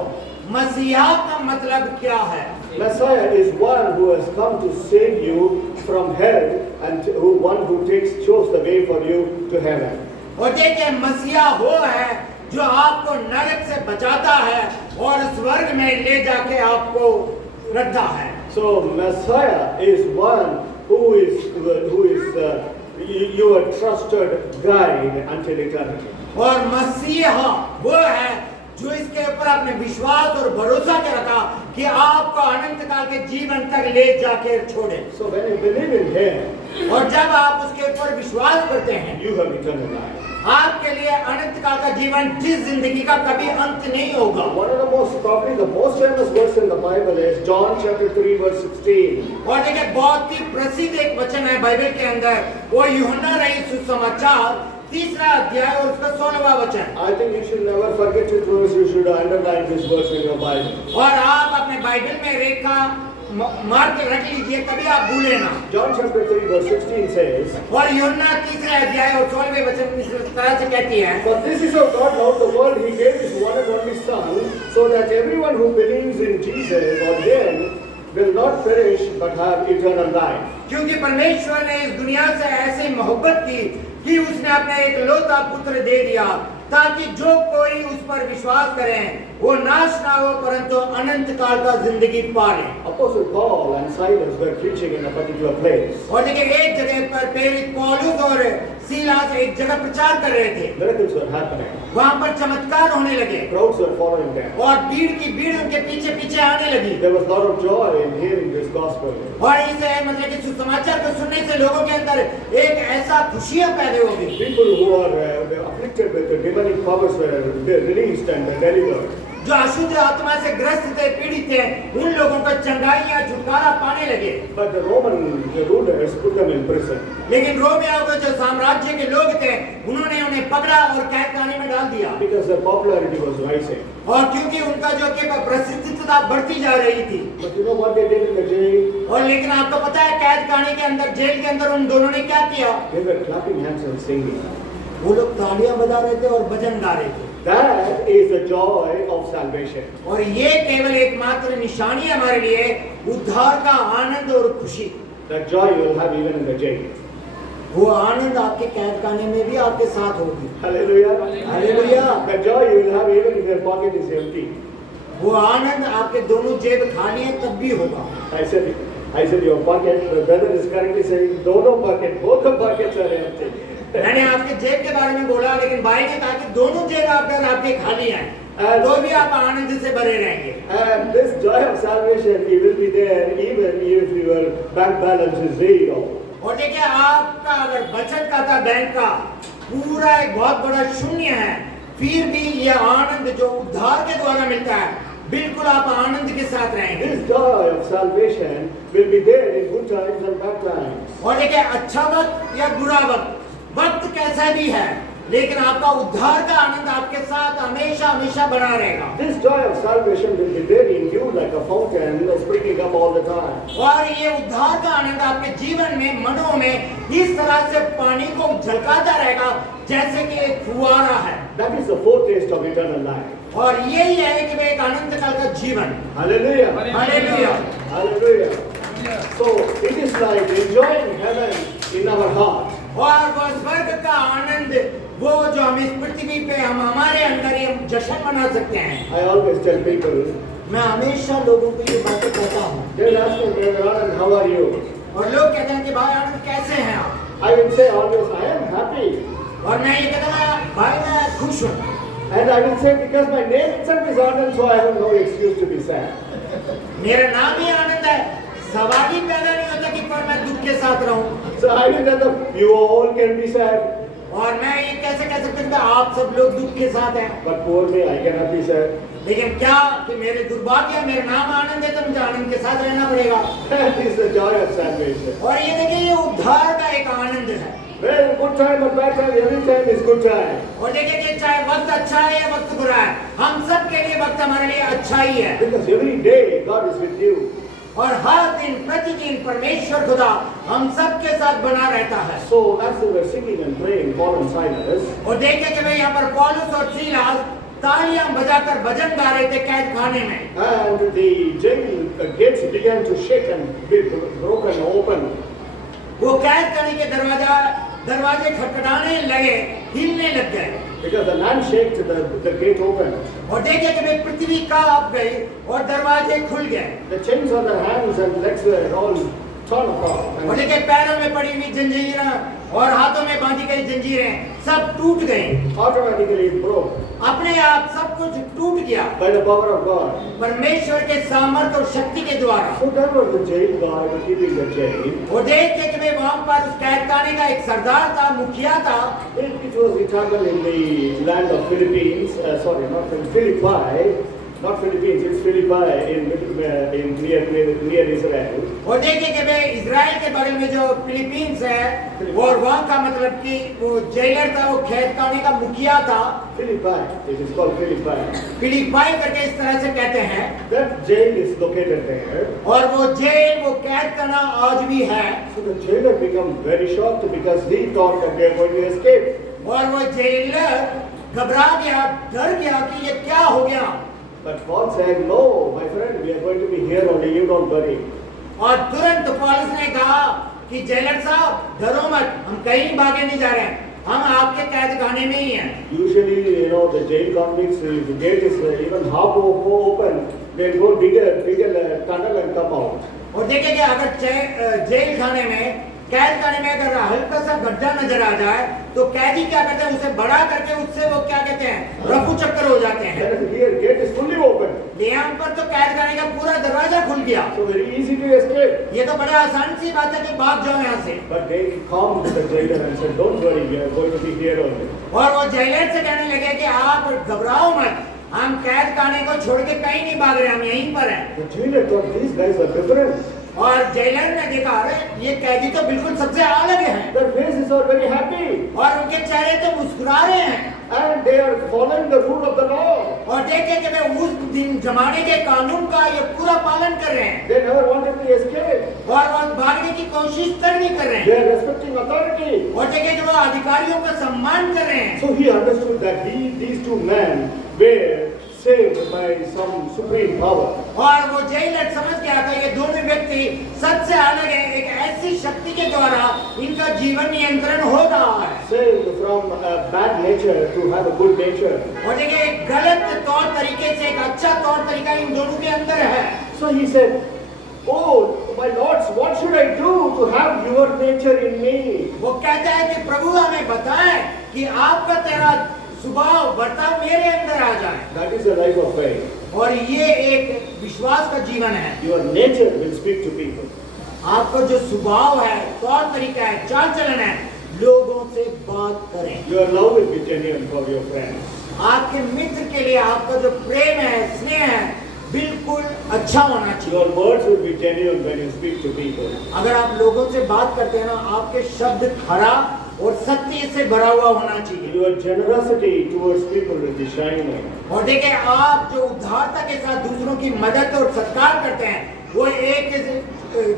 मसीहा का मतलब क्या है? Messiah is one who has come to save you from hell and one who shows the way for you to heaven. और देखिए मसीहा वो है जो आपको नरक से बचाता है और स्वर्ग में ले जाके आपको रखता है। So Messiah is one who is your trusted guide until eternity. और मसीहा वो है जो इसके ऊपर आपने विश्वास और भरोसा के रखा कि आपको अनंत काल के जीवन तक ले जाके छोड़े। So when you believe in Him, और जब आप उसके ऊपर विश्वास करते हैं you have eternal life. आपके लिए अनंत काल का जीवन जिस जिंदगी का कभी अंत नहीं होगा। One of probably the most famous verse in the Bible is John chapter 3 verse 16. और देखिए बहुत ही प्रसिद्ध एक वचन है बाइबल के अंदर, वो यूहन्ना रचित सुसमाचार 3 अध्याय और उसका 16वां वचन। I think you should never forget it, verse. You should underline this verse in your Bible. और आप अपने बाइबल में रेखा मार के रख लीजिए, कभी आप भूले ना। John chapter 3 verse 16 says, और यूहन्ना 3 अध्याय और 16वें वचन इस तरह से कहती है, For this is how God loved the world, He gave His one and only Son, so that everyone who believes in Jesus or Him will not perish but have eternal life. क्योंकि परमेश्वर ने इस दुनिया से ऐसी मोहब्बत की कि उसने अपने एक लौता पुत्र दे दिया ताकि जो कोई उस पर विश्वास करे वो नाश ना हो परंतु अनंत काल का जिंदगी पाले। Apostle Paul and Silas were preaching in a particular place. और देखिए एक जगह पर प्रेरित पौलुस और सीलास एक जगह प्रचार कर रहे थे। Miracles were happening. वहाँ पर चमत्कार होने लगे Crowds were following them. और भीड़ की भीड़ उनके पीछे पीछे आने लगी। There was a lot of joy in hearing this gospel. और इसे मतलब कि सुसमाचार को सुनने से लोगों के अंदर एक ऐसा खुशियां पैदा हो गई। People who are afflicted with the demonic powers were released and were delivered. जो अशुद्ध आत्मा से ग्रस्त थे, पीड़ित थे, उन लोगों का चंगाई या छुटकारा पाने लगे। But the rulers put them in prison. लेकिन रोमियों के जो साम्राज्य के लोग थे, उन्होंने उन्हें पकड़ा और कैदखाने में डाल दिया। Because their popularity was rising. और क्योंकि उनका जो कि प्रसिद्धता बढ़ती जा रही थी। But you know what they did in the jail? और लेकिन आपको पता है कैदखाने के अंदर, जेल के अंदर उन दोनों ने क्या किया? They were clapping hands and singing. वो लोग तालियां बजा रहे थे और भजन गा रहे थे। That is the joy of salvation. और ये केवल एकमात्र निशानी है हमारे लिए उद्धार का आनंद और खुशी। That joy you will have even in the jail. वो आनंद आपके कैदखाने में भी आपके साथ होगी। Hallelujah. Hallelujah. The joy you will have even if your pocket is empty. वो आनंद आपके दोनों जेब खाली हैं तब भी होगा। I said your pocket. The brother is correctly saying, दोनों pocket, both the pockets are empty. मैंने आपके जेब के बारे में बोला, लेकिन भाई ने कहा कि दोनों जेब आपके खाली हैं, तो भी आप आनंद से भरे रहेंगे। And this joy of salvation, it will be there even if your bank balance is zero. और देखिए, आपका अगर बचत खाता बैंक का पूरा एक बहुत बड़ा शून्य है, फिर भी यह आनंद जो उद्धार के द्वारा मिलता है, बिल्कुल आप आनंद के साथ रहेंगे। This joy of salvation will be there in good times and bad times. और देखिए, अच्छा वक्त या बुरा वक्त कैसा भी है, लेकिन आपका उद्धार का आनंद आपके साथ हमेशा हमेशा बना रहेगा। This joy of salvation will be there in you like a fountain springing up all the time. और ये उद्धार का आनंद आपके जीवन में, मनों में इस तरह से पानी को झलकाता रहेगा जैसे कि एक फुवारा है। That is the foretaste of eternal life. और यही है कि वे एक अनंत काल का जीवन। Hallelujah. Hallelujah. Hallelujah. So it is like enjoying heaven in our heart. और वो स्वर्ग का आनंद, वो जो हम इस पृथ्वी पे हम हमारे अंदर ही हम जश्न मना सकते हैं। I always tell people, मैं हमेशा लोगों को ये बातें कहता हूँ। they ask me, Brother Anand, how are you? और लोग कहते हैं कि भाई आनंद कैसे हैं आप? I will say always, I am happy. और मैं ये कहता हूँ, भाई मैं खुश हूँ। And I will say, because my name itself is Anand, so I have no excuse to be sad. मेरा नाम ही आनंद है, सवाल ही पैदा नहीं होता कि पर मैं दुख के साथ रहूं। So I will tell them, you all can be sad. और मैं ये कैसे कह सकता हूँ कि आप सब लोग दुख के साथ हैं, But poor me, I cannot be sad. लेकिन क्या कि मेरे दुर्भाग्य, मेरा नाम आनंद है तो मुझे आनंद के साथ रहना पड़ेगा। That is the joy of salvation. और ये देखिए, ये उद्धार का एक आनंद है। Well, good time or bad time, every time is good time. और देखिए कि चाहे वक्त अच्छा है या वक्त बुरा है, हम सब के लिए वक्त हमारे लिए अच्छा ही है। Because every day God is with you. और हर दिन प्रतिदिन परमेश्वर खुदा हम सब के साथ बना रहता है। So as they were singing and praying, Paul and Silas, और देखिए कि भाई यहाँ पर पौलुस और सीलास तालियां बजाकर भजन गा रहे थे कैद खाने में। and the jail gates began to shake and be broken open. वो कैद खाने के दरवाजे खटखटाने लगे, हिलने लग गए। Because the land shaked, the gate opened. और देखिए कि भाई पृथ्वी कांप गई और दरवाजे खुल गए। The chains on their hands and legs were all torn apart. और देखिए पैरों में पड़ी हुई जंजीरें और हाथों में बांधी गई जंजीरें सब टूट गई। Automatically it broke अपने आप सब कुछ टूट गया by the power of God. परमेश्वर के सामर्थ्य और शक्ति के द्वारा। So there was the jail guard keeping the jail. और देखिए कि भाई वहां पर उस कैदखाने का एक सरदार था, मुखिया था। It was happened in the land of Philippines. Philippi. Not Philippines, it's Philippi in near Israel. और देखिए कि भाई इजराइल के बगल में जो फिलीपींस है, और वहाँ का मतलब कि वो जेलर था, वो कैदखाने का मुखिया था। Philippi, it is called Philippi. फिलिपाई करके इस तरह से कहते हैं। That jail is located there. और वो जेल, वो कैदखाना आज भी है। So the jailer became very shocked because he thought that they are going to escape. और वो जेलर घबरा गया, डर गया कि ये क्या हो गया। But Paul said, no, my friend, we are going to be here only, you don't worry. और तुरंत पौलुस ने कहा कि जेलर साहब डरो मत, हम कहीं भागे नहीं जा रहे हैं, हम आपके कैदखाने में ही हैं। Usually, the jail convicts, if the gate is even half open, they go bigger tunnel and come out. और देखिए कि अगर जेल खाने में, कैद खाने में अगर हल्का सा गड्ढा नजर आ जाए तो कैदी क्या करते हैं, उसे बड़ा करके उससे वो क्या कहते हैं, रफू चक्कर हो जाते हैं। Here, gate is fully open. यहाँ पर तो कैद खाने का पूरा दरवाजा खुल गया। So very easy to escape. ये तो बड़ा आसान सी बात है कि भाग जाओ यहाँ से। But they calmed the jailer and said, don't worry, we are going to be here only. और वो जेलर से कहने लगे कि आप घबराओ मत, हम कैद खाने को छोड़ के कहीं नहीं भाग रहे, हम यहीं पर हैं। The jailer thought these guys are different. और जेलर ने देखा, अरे ये कैदी तो बिल्कुल सबसे अलग है, Their faces are very happy. और उनके चेहरे तो मुस्कुरा रहे हैं, And they are following the rule of the law. और देखे कि वे उस दिन जमाने के कानून का ये पूरा पालन कर रहे हैं, They never wanted to escape. और वो भागने की कोशिश तक नहीं कर रहे They हैं, are respecting authority. और देखे कि वो अधिकारियों का सम्मान कर रहे हैं। So he understood that these two men were saved by some supreme power. और वो जेलर समझ गया था ये दोनों व्यक्ति सबसे अलग है, एक ऐसी शक्ति के द्वारा इनका जीवन नियंत्रण हो रहा है, Saved from a bad nature to have a good nature. और देखिए एक गलत तौर तरीके से एक अच्छा तौर तरीका इन दोनों के अंदर है। So he said, "Oh, my lords, what should I do to have your nature in me?" वो कहता है कि प्रभु हमें बताए कि आपका तेरा स्वभाव बर्ताव मेरे अंदर आ जाए, That is the life of faith. और ये एक विश्वास का जीवन है। Your nature will speak to people. आपका जो स्वभाव है, तौर तरीका है, चाल चलन है, लोगों से बात करें। Your love will be genuine for your friends. आपके मित्र के लिए आपका जो प्रेम है, स्नेह है, बिल्कुल अच्छा होना चाहिए। Your words will be genuine when you speak to people. अगर आप लोगों से बात करते हैं ना, आपके शब्द खरा और सत्य से भरा हुआ होना चाहिए। Your generosity towards people will be shining. और देखिए आप जो उदारता के साथ दूसरों की मदद और सत्कार करते हैं, वो एक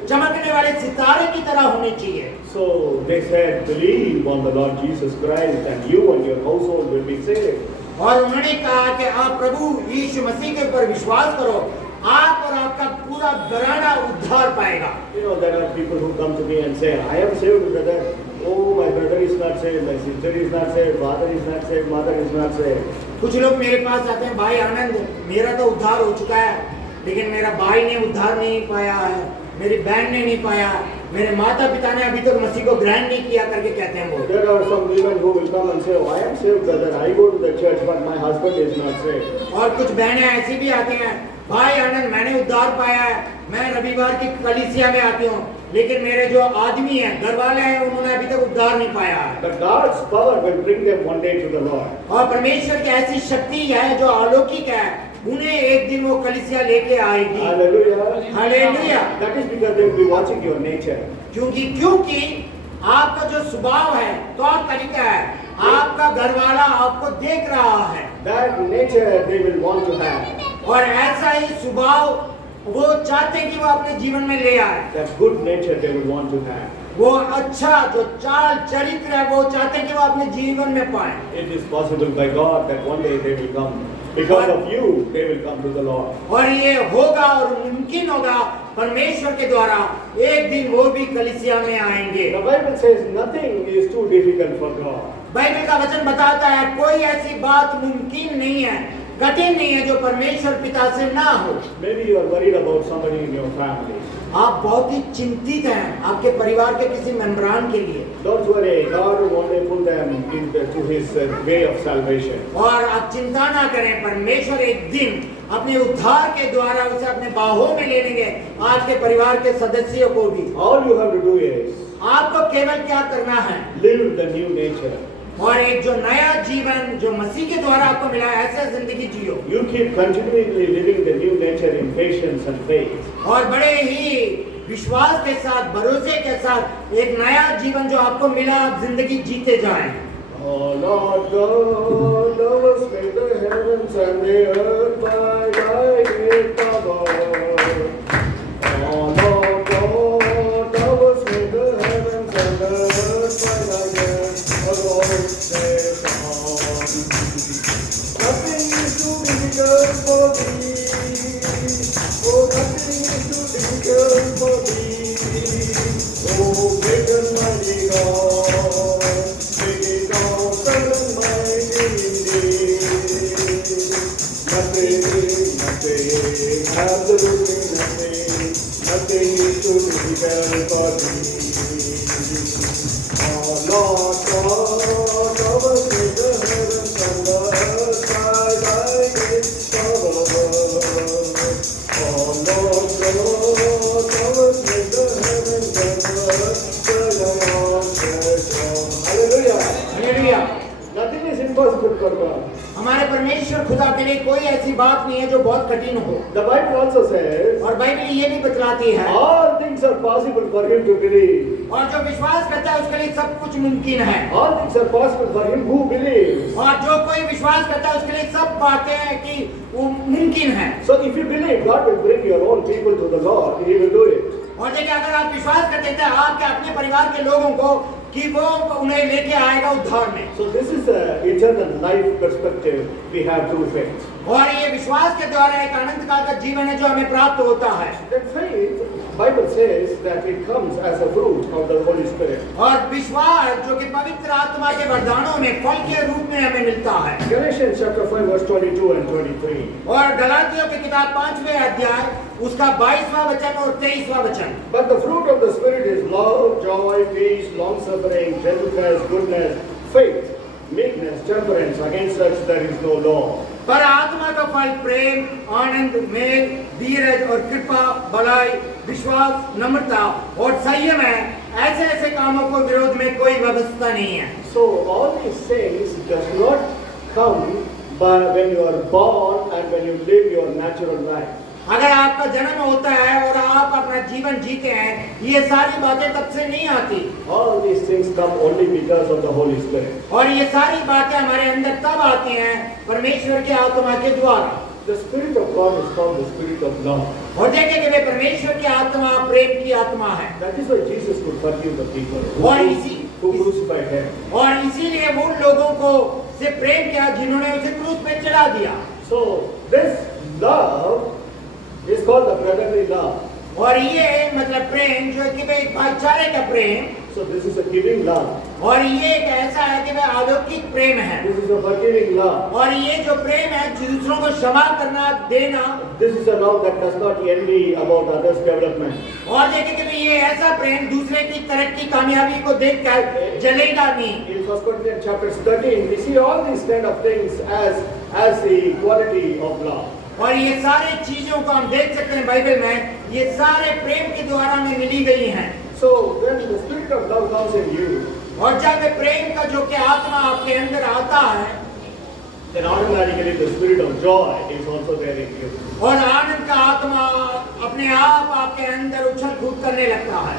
चमकने वाले सितारे की तरह होनी चाहिए। So they said, believe on the Lord Jesus Christ and you and your household will be saved. और उन्होंने कहा कि आप प्रभु यीशु मसीह के ऊपर विश्वास करो, आप और आपका पूरा घराना उद्धार पाएगा। You know, there are people who come to me and say, I am saved, brother. Oh, my brother is not saved, my sister is not saved, father is not saved, mother is not saved. कुछ लोग मेरे पास आते हैं, भाई आनंद मेरा तो उद्धार हो चुका है, लेकिन मेरा भाई ने उद्धार नहीं पाया है, मेरी बहन ने नहीं पाया, मेरे माता पिता ने अभी तक मसीह को ग्रहण नहीं किया करके कहते हैं वो। There are some women who will come and say, oh, I am saved, brother. I go to the church, but my husband is not saved. और कुछ बहनें ऐसी भी आती हैं, भाई आनंद मैंने उद्धार पाया है, मैं रविवार की कलीसिया में आती हूँ, लेकिन मेरे जो आदमी हैं, घर वाले हैं, उन्होंने अभी तक उद्धार नहीं पाया है। But God's power will bring them one day to the Lord. और परमेश्वर की ऐसी शक्ति है जो अलौकिक है, उन्हें एक दिन वो कलीसिया लेके आएगी। Hallelujah. Hallelujah. That is because they will be watching your nature. क्योंकि आपका जो स्वभाव है, तौर तरीका है, आपका घरवाला आपको देख रहा है, That nature they will want to have. और ऐसा ही स्वभाव वो चाहते हैं कि वो अपने जीवन में ले आए। That good nature they will want to have. वो अच्छा जो चाल चरित्र है, वो चाहते हैं कि वो अपने जीवन में पाए। It is possible by God that one day they will come. Because of you, they will come to the Lord. और ये होगा और मुमकिन होगा परमेश्वर के द्वारा, एक दिन वो भी कलीसिया में आएंगे। The Bible says nothing is too difficult for God. Bible का वचन बताता है कोई ऐसी बात मुमकिन नहीं है, कठिन नहीं है जो परमेश्वर पिता से ना हो। Maybe you are worried about somebody in your family. आप बहुत ही चिंतित हैं आपके परिवार के किसी मेंबरान के लिए, Don't worry, God will one day put them into His way of salvation. और आप चिंता ना करें, परमेश्वर एक दिन अपने उद्धार के द्वारा उसे अपने बाहों में ले लेंगे, आपके परिवार के सदस्यों को भी। All you have to do is आपको केवल क्या करना है, live the new nature. और एक जो नया जीवन जो मसीह के द्वारा आपको मिला है, ऐसा जिंदगी जियो, You keep continually living the new nature in patience and faith. और बड़े ही विश्वास के साथ, भरोसे के साथ एक नया जीवन जो आपको मिला, आप जिंदगी जीते जाएं। Oh Lord God, thou hast made the heavens and the earth by thy great power. Oh Lord God, thou hast made the heavens and the earth by thy great power. Nothing is too difficult for thee. Oh, nothing is too difficult for thee. Oh, great and mighty God, make it awesome and mighty indeed. Nothing, absolutely nothing is too difficult for thee. Oh, Lord God, thou hast made the heavens and the earth by thy great power. Oh, Lord God, thou hast made the heavens and the earth by thy own treasure. Hallelujah. Hallelujah. Nothing is impossible for God. हमारे परमेश्वर खुदा के लिए कोई ऐसी बात नहीं है जो बहुत कठिन हो। The Bible also says, और बाइबल ये भी बतलाती है, all things are possible for him to believe. और जो विश्वास करता है उसके लिए सब कुछ मुमकिन है। All things are possible for him who believes. और जो कोई विश्वास करता है उसके लिए सब बातें हैं कि वो मुमकिन है। So if you believe, God will bring your own people to the Lord. He will do it. और देखिए, अगर आप विश्वास करते हैं आपके अपने परिवार के लोगों को कि वो उन्हें लेके आएगा उद्धार में। So this is the eternal life perspective we have through faith. और ये विश्वास के द्वारा एक अनंत काल का जीवन है जो हमें प्राप्त होता है। That faith, Bible says that it comes as a fruit of the Holy Spirit. और विश्वास जो कि पवित्र आत्मा के वरदानों में फल के रूप में हमें मिलता है। Galatians chapter 5 verse 22 and 23. और गलातियों की किताब 5वें अध्याय उसका 22वां वचन और 23वां वचन। But the fruit of the Spirit is love, joy, peace, long-suffering, gentleness, goodness, faith, meekness, temperance. Against such there is no law. पर आत्मा का फल प्रेम, आनंद, मेल, धीरज और कृपा, भलाई, विश्वास, नम्रता और संयम है। ऐसे ऐसे कामों को विरोध में कोई व्यवस्था नहीं है। So all these things does not come by when you are born and when you live your natural life. अगर आपका जन्म होता है और आप अपना जीवन जीते हैं, ये सारी बातें तब से नहीं आती। All these things come only because of the Holy Spirit. और ये सारी बातें हमारे अंदर तब आती हैं परमेश्वर के आत्मा के द्वारा। The Spirit of God is called the Spirit of love. और देखें कि वे परमेश्वर की आत्मा प्रेम की आत्मा है। That is why Jesus could forgive the people who crucified him. और इसीलिए वो लोगों को से प्रेम किया जिन्होंने उसे क्रूस पे चढ़ा दिया। So this love is called the brotherly love. और ये मतलब प्रेम जो कि वे एक भाईचारे का प्रेम, So this is a giving love. और ये एक ऐसा है कि वह अलौकिक प्रेम है। This is a forgiving love. और ये जो प्रेम है दूसरों को क्षमा करना, देना। This is a love that does not envy about others' development. और देखें कि ये ऐसा प्रेम दूसरे की तरक्की कामयाबी को देखकर जलेगा नहीं। In 1 Corinthians chapter 13, we see all these kind of things as the quality of love. और ये सारे चीजों को हम देख सकते हैं बाइबल में, ये सारे प्रेम के द्वारा में मिली गई हैं। So when the spirit of love comes in you, और जब प्रेम का जो कि आत्मा आपके अंदर आता है, then automatically the spirit of joy is also there in you. और आनंद का आत्मा अपने आप आपके अंदर उछल कूद करने लगता है।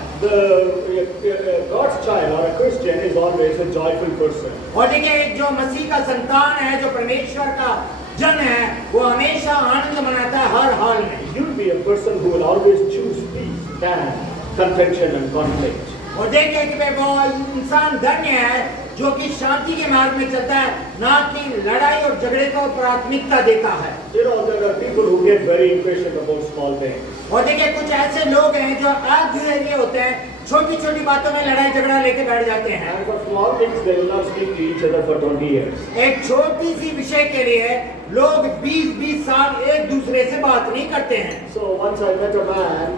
God's child or a Christian is always a joyful person. और देखिए, एक जो मसीह का संतान है, जो परमेश्वर का जन है, वो हमेशा आनंद मनाता है हर हाल में। You will be a person who will always choose peace than contention and conflict. और देखिए कि वो इंसान धन्य है जो कि शांति के मार्ग में चलता है, ना कि लड़ाई और झगड़े को प्राथमिकता देता है। You know, there are people who get very impatient about small things. और देखिए, कुछ ऐसे लोग हैं जो अधीरे होते हैं, छोटी छोटी बातों में लड़ाई झगड़ा लेके बैठ जाते हैं। And for small things, they will not speak to each other for 20 years. एक छोटी सी विषय के लिए लोग 20-20 साल एक दूसरे से बात नहीं करते हैं। So once I met a man,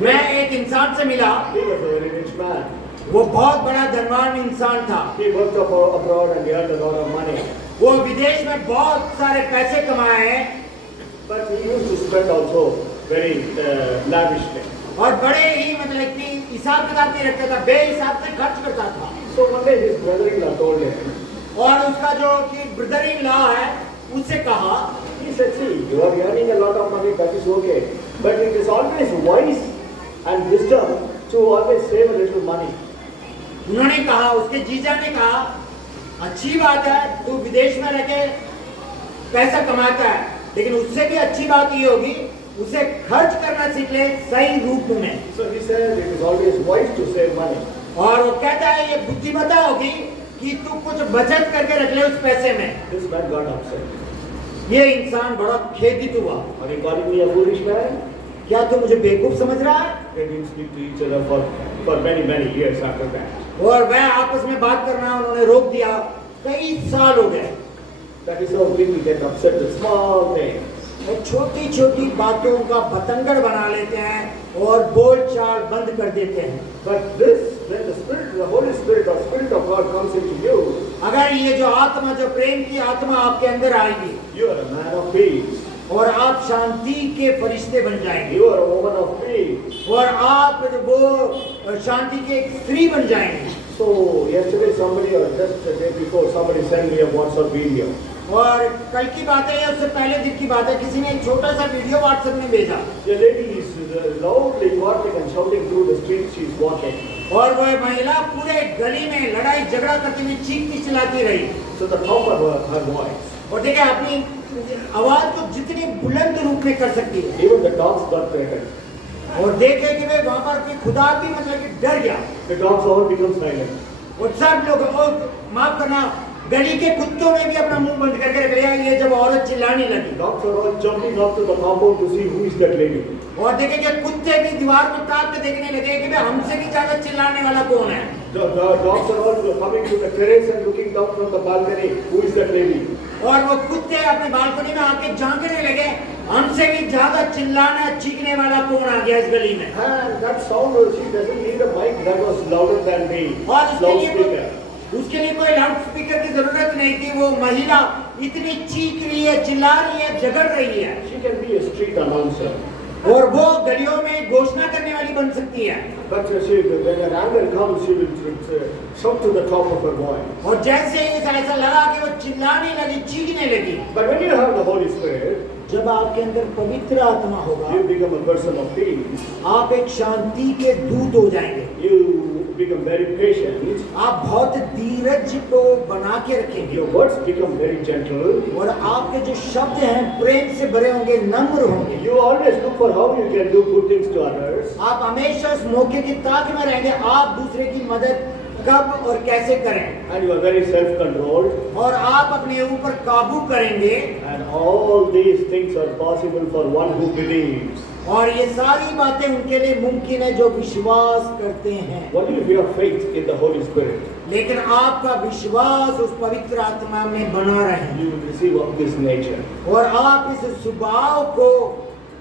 मैं एक इंसान से मिला, he was a very rich man. वो बहुत बड़ा धनवान इंसान था। He worked abroad and he had a lot of money. वो विदेश में बहुत सारे पैसे कमाए हैं, But he used to spend also very lavishly. और बड़े ही मतलब कि हिसाब किताब नहीं रखता था, बेहिसाब से खर्च करता था। So one day his brother-in-law told him, और उसका जो कि ब्रदर इन लॉ है उससे कहा, he said, see, you are earning a lot of money, that is okay. But it is always wise and wisdom to always save a little money. उन्होंने कहा, उसके जीजा ने कहा, अच्छी बात है तू विदेश में रह के पैसा कमाता है, लेकिन उससे भी अच्छी बात ये होगी उसे खर्च करना सीख ले सही रूप में। So he said it is always wise to save money. और वो कहता है ये बुद्धिमत्ता होगी कि तू कुछ बचत करके रख ले उस पैसे में। This man got upset. ये इंसान बड़ा खेदित हुआ। Are you calling me a foolish man? क्या तू मुझे बेवकूफ समझ रहा है? They didn't speak to each other for many years after that. और वह आपस में बात करना उन्होंने रोक दिया, कई साल हो गए। That is how people get upset with small things. और छोटी छोटी बातों का बतंगड़ बना लेते हैं और बोलचाल बंद कर देते हैं। But this, when the Holy Spirit or Spirit of God comes into you, अगर ये जो आत्मा, जो प्रेम की आत्मा आपके अंदर आएगी, you are a man of peace. और आप शांति के फरिश्ते बन जाएंगे, You are a woman of peace. और आप वो शांति के एक स्त्री बन जाएंगे। So yesterday somebody or just the day before somebody sent me a WhatsApp video. और कल की बात है या उससे पहले दिन की बात है, किसी ने एक छोटा सा वीडियो व्हाट्सएप में भेजा The lady is loudly barking and shouting through the streets she's walking. और वह महिला पूरे गली में लड़ाई झगड़ा करती हुई चीखती चिल्लाती रही। So the top of her voice. और देखिए अपनी आवाज को जितनी बुलंद रूप में कर सकती है। Even the dogs got frightened. और देखे कि वे वहां पर कि खुदा भी मतलब कि डर गया The dogs all become silent. और सब लोग माफ करना, गली के कुत्तों ने भी अपना मुंह बंद करके रख लिया ये जब औरत चिल्लाने लगी। Dogs are all jumping up to the compound to see who is that lady. और देखे कि कुत्ते भी दीवार पर ताक के देखने लगे कि भाई हमसे भी ज्यादा चिल्लाने वाला कौन है। The dogs are all coming to the terrace and looking down from the balcony. Who is that lady? और वो कुत्ते अपने बालकनी में आके झांकने लगे, हमसे भी ज्यादा चिल्लाना चीखने वाला कौन आ गया इस गली में। And that sound, she doesn't need a mic. That was louder than the और loudspeaker. उसके लिए कोई लाउड स्पीकर की जरूरत नहीं थी। वो महिला इतनी चीख रही है, चिल्ला रही है, झगड़ रही है She can be a street announcer. और वो गलियों में घोषणा करने वाली बन सकती है। But when her anger comes, she will shout to the top of her voice. और जैसे ही ऐसा लगा कि वो चिल्लाने लगी, चीखने लगी। But when you have the Holy Spirit, जब आपके अंदर पवित्र आत्मा होगा, you become a person of peace. आप एक शांति के दूत हो जाएंगे। You become very patient. आप बहुत धीरज को बना के रखेंगे Your words become very gentle. और आपके जो शब्द हैं प्रेम से भरे होंगे, नम्र होंगे। You always look for how you can do good things to others. आप हमेशा उस मौके की ताक में रहेंगे, आप दूसरे की मदद कब और कैसे करें। And you are very self-controlled. और आप अपने ऊपर काबू करेंगे। And all these things are possible for one who believes. और ये सारी बातें उनके लिए मुमकिन है जो विश्वास करते हैं। Only if you have faith in the Holy Spirit, लेकिन आपका विश्वास उस पवित्र आत्मा में बना रहे you will receive of this nature. और आप इस स्वभाव को,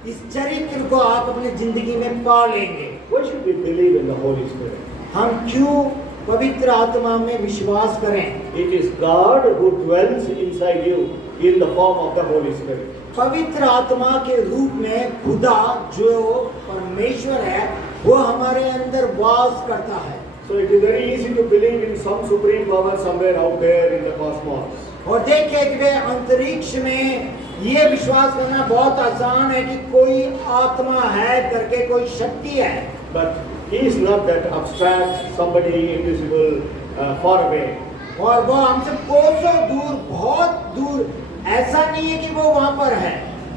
इस चरित्र को आप अपनी जिंदगी में पा लेंगे। Why should we believe in the Holy Spirit? हम क्यों पवित्र आत्मा में विश्वास करें? It is God who dwells inside you in the form of the Holy Spirit. पवित्र आत्मा के रूप में खुदा जो परमेश्वर है वो हमारे अंदर वास करता है। So it is very easy to believe in some supreme power somewhere out there in the cosmos. और देखिए कि वे अंतरिक्ष में ये विश्वास करना बहुत आसान है कि कोई आत्मा है करके कोई शक्ति है। But He is not that abstract, somebody invisible, far away. और वो हमसे कोसों दूर, बहुत दूर, ऐसा नहीं है कि वो वहां पर है।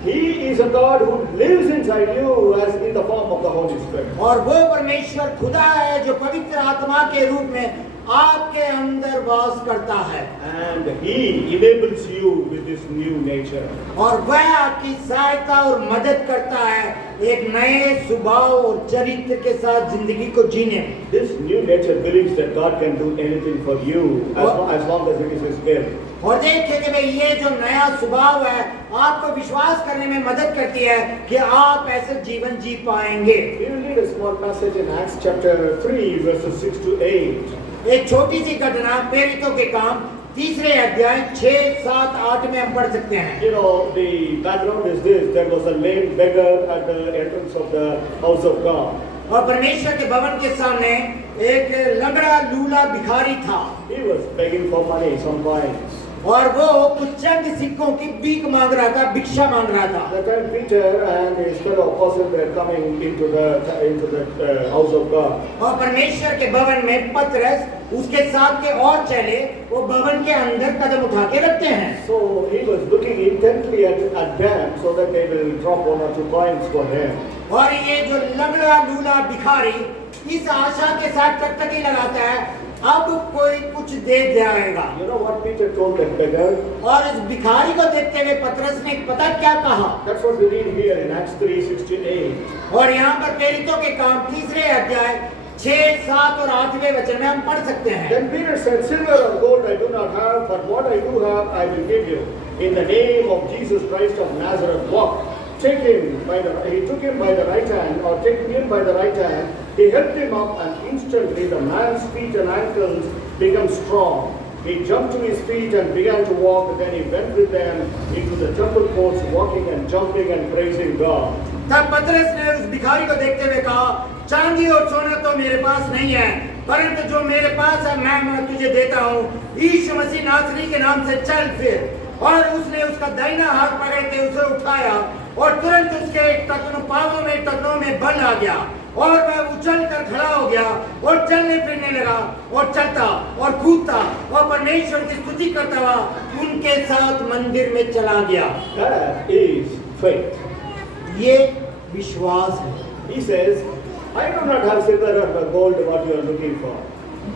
He is a God who lives inside you as in the form of the Holy Spirit. और वो परमेश्वर खुदा है जो पवित्र आत्मा के रूप में आपके अंदर वास करता है। And He enables you with this new nature. और वह आपकी सहायता और मदद करता है एक नए स्वभाव और चरित्र के साथ जिंदगी को जीने में। This new nature believes that God can do anything for you as long as it is His will. और देखिए कि भाई ये जो नया स्वभाव है आपको विश्वास करने में मदद करती है कि आप ऐसे जीवन जी पाएंगे। We will read a small passage in Acts chapter 3 verses 6 to 8. एक छोटी सी घटना प्रेरितों के काम 3 अध्याय 6, 7, 8 में हम पढ़ सकते हैं। You know, the background is this: there was a lame beggar at the entrance of the house of God. और परमेश्वर के भवन के सामने एक लंगड़ा लूला भिखारी था। He was begging for money, some coins. और वो कुछ चंद सिक्कों की भीख मांग रहा था, भिक्षा मांग रहा था। The time Peter and his fellow apostles were coming into the house of God. और परमेश्वर के भवन में पतरस उसके साथ के और चेले वो भवन के अंदर कदम उठा के रखते हैं। So he was looking intently at them so that they will drop 1 or 2 coins for him. और ये जो लंगड़ा लूला भिखारी इस आशा के साथ टकटकी लगाता है अब कोई कुछ दे जाएगा। You know what Peter told that beggar? और इस भिखारी को देखते हुए पतरस ने पता क्या कहा? That's what we read here in Acts 3:6-8. और यहाँ पर प्रेरितों के काम 3 अध्याय 6, 7 और 8वें वचन में हम पढ़ सकते हैं। Then Peter said, "Silver or gold I do not have, but what I do have I will give you. In the name of Jesus Christ of Nazareth, walk." He took him by the right hand, or taking him by the right hand, he helped him up, and instantly the man's feet and ankles became strong. He jumped to his feet and began to walk. Then he went with them into the temple courts, walking and jumping and praising God. तब पतरस ने उस भिखारी को देखते हुए कहा, चांदी और सोना तो मेरे पास नहीं है, परंतु जो मेरे पास है मैं तुझे देता हूँ। यीशु मसीह नासरी के नाम से चल फिर। और उसने उसका दाहिना हाथ पकड़ के उसे उठाया और तुरंत उसके पाँवों में टखनों में बल आ गया और वह उछल कर खड़ा हो गया और चलने फिरने लगा और चलता और कूदता और परमेश्वर की स्तुति करता हुआ उनके साथ मंदिर में चला गया। That is faith. ये विश्वास है। He says, I do not have silver or gold what you are looking for.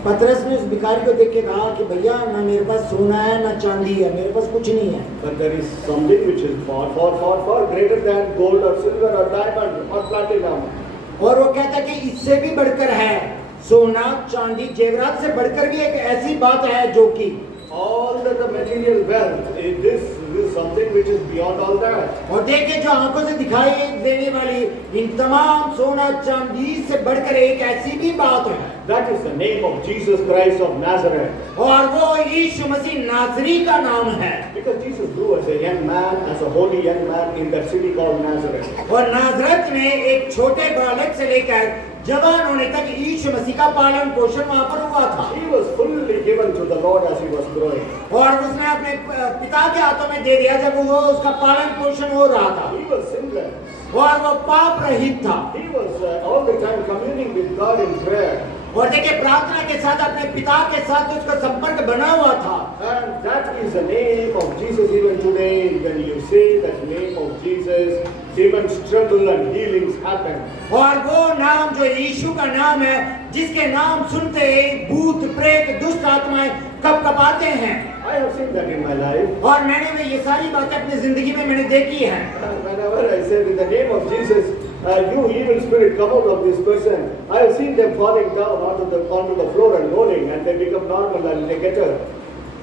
पतरस ने उस भिखारी को देख के कहा कि भैया ना मेरे पास सोना है ना चांदी है, मेरे पास कुछ नहीं है। But there is something which is far greater than gold or silver or diamond or platinum. और वो कहता है कि इससे भी बढ़कर है, सोना चांदी जेवरात से बढ़कर भी एक ऐसी बात है जो कि all the material wealth, this is something which is beyond all that. और देखिए जो आंखों से दिखाई देने वाली इन तमाम सोना चांदी से बढ़कर एक ऐसी भी बात है। That is the name of Jesus Christ of Nazareth. और वो यीशु मसीह नासरी का नाम है। Because Jesus grew as a young man, as a holy young man in that city called Nazareth. और नाजरत में एक छोटे बालक से लेकर जवान होने तक यीशु मसीह का पालन पोषण वहाँ पर हुआ था। He was fully given to the Lord as he was growing. और उसने अपने पिता के हाथों में दे दिया जब वो उसका पालन पोषण हो रहा था। He was sinless. और वो पाप रहित था। He was all the time communing with God in prayer. और देखिए प्रार्थना के साथ अपने पिता के साथ उसका संपर्क बना हुआ था। And that is the name of Jesus even today. When you say that name of Jesus, demons tremble and healings happen. और वो नाम जो यीशु का नाम है, जिसके नाम सुनते ही भूत प्रेत दुष्ट आत्माएं कपकपाते हैं। I have seen that in my life. और मैंने भी ये सारी बातें अपनी जिंदगी में मैंने देखी है। Whenever I say in the name of Jesus, you evil spirit come out of this person, I have seen them falling down onto the floor and rolling, and they become normal and they get up.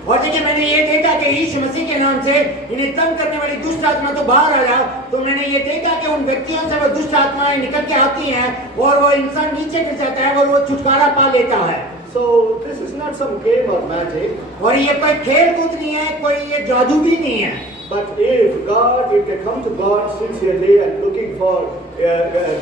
और देखिए मैंने ये देखा कि यीशु मसीह के नाम से इन्हें तंग करने वाली दुष्ट आत्मा तो बाहर आ जाओ, तो मैंने ये देखा कि उन व्यक्तियों से वो दुष्ट आत्माएं निकल के आती हैं और वो इंसान नीचे गिर जाता है और वो छुटकारा पा लेता है। So this is not some game or magic. और ये कोई खेल कूद नहीं है, कोई ये जादू भी नहीं है। But if they come to God sincerely and looking for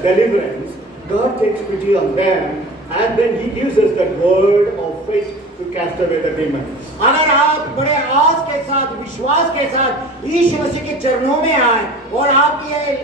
deliverance, God takes pity on them, and then He gives us that word of faith to cast away the demons. अगर आप बड़े आस के साथ विश्वास के साथ यीशु मसीह के चरणों में आए और आप ये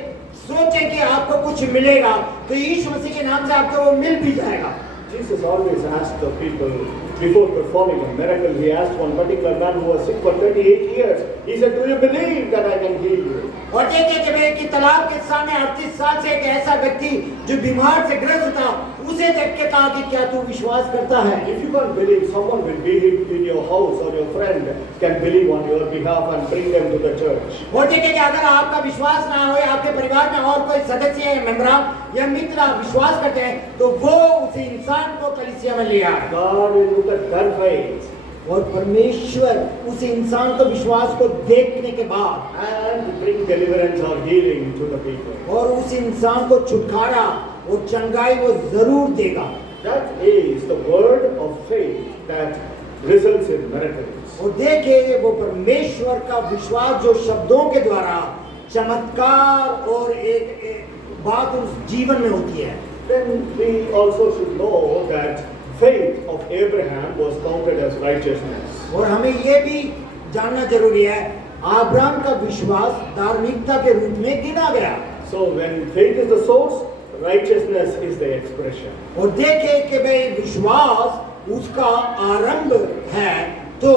सोचें कि आपको कुछ मिलेगा, तो यीशु मसीह के नाम से आपको वो मिल भी जाएगा। Jesus always asked the people before performing a miracle. He asked one particular man who was sick for 38 years. He said, "Do you believe that I can heal you?" और देखिए जब एक तालाब के सामने 38 साल से एक ऐसा व्यक्ति जो बीमार से ग्रस्त था, उसे देख के कहा कि क्या तू विश्वास करता है? If you can't believe, someone will be in your house or your friend can believe on your behalf and bring them to the church. और देखिए कि अगर आपका विश्वास ना हो, आपके परिवार में और कोई सदस्य या मेंबर या मित्र विश्वास करते हैं, तो वो उस इंसान को कलीसिया में ले आए। God will look at their faith और परमेश्वर उस इंसान को विश्वास को देखने के बाद and bring deliverance or healing to the people. और उस इंसान को छुटकारा और चंगाई वो जरूर देगा। That is the word of faith that results in miracles. और देखिए वो परमेश्वर का विश्वास जो शब्दों के द्वारा चमत्कार और एक बात उस जीवन में होती है। Then we also should know that faith of Abraham was counted as righteousness. और हमें ये भी जानना जरूरी है, अब्राहम का विश्वास धार्मिकता के रूप में गिना गया। So when faith is the source, righteousness is the expression. और देखे कि भाई विश्वास उसका आरंभ है, तो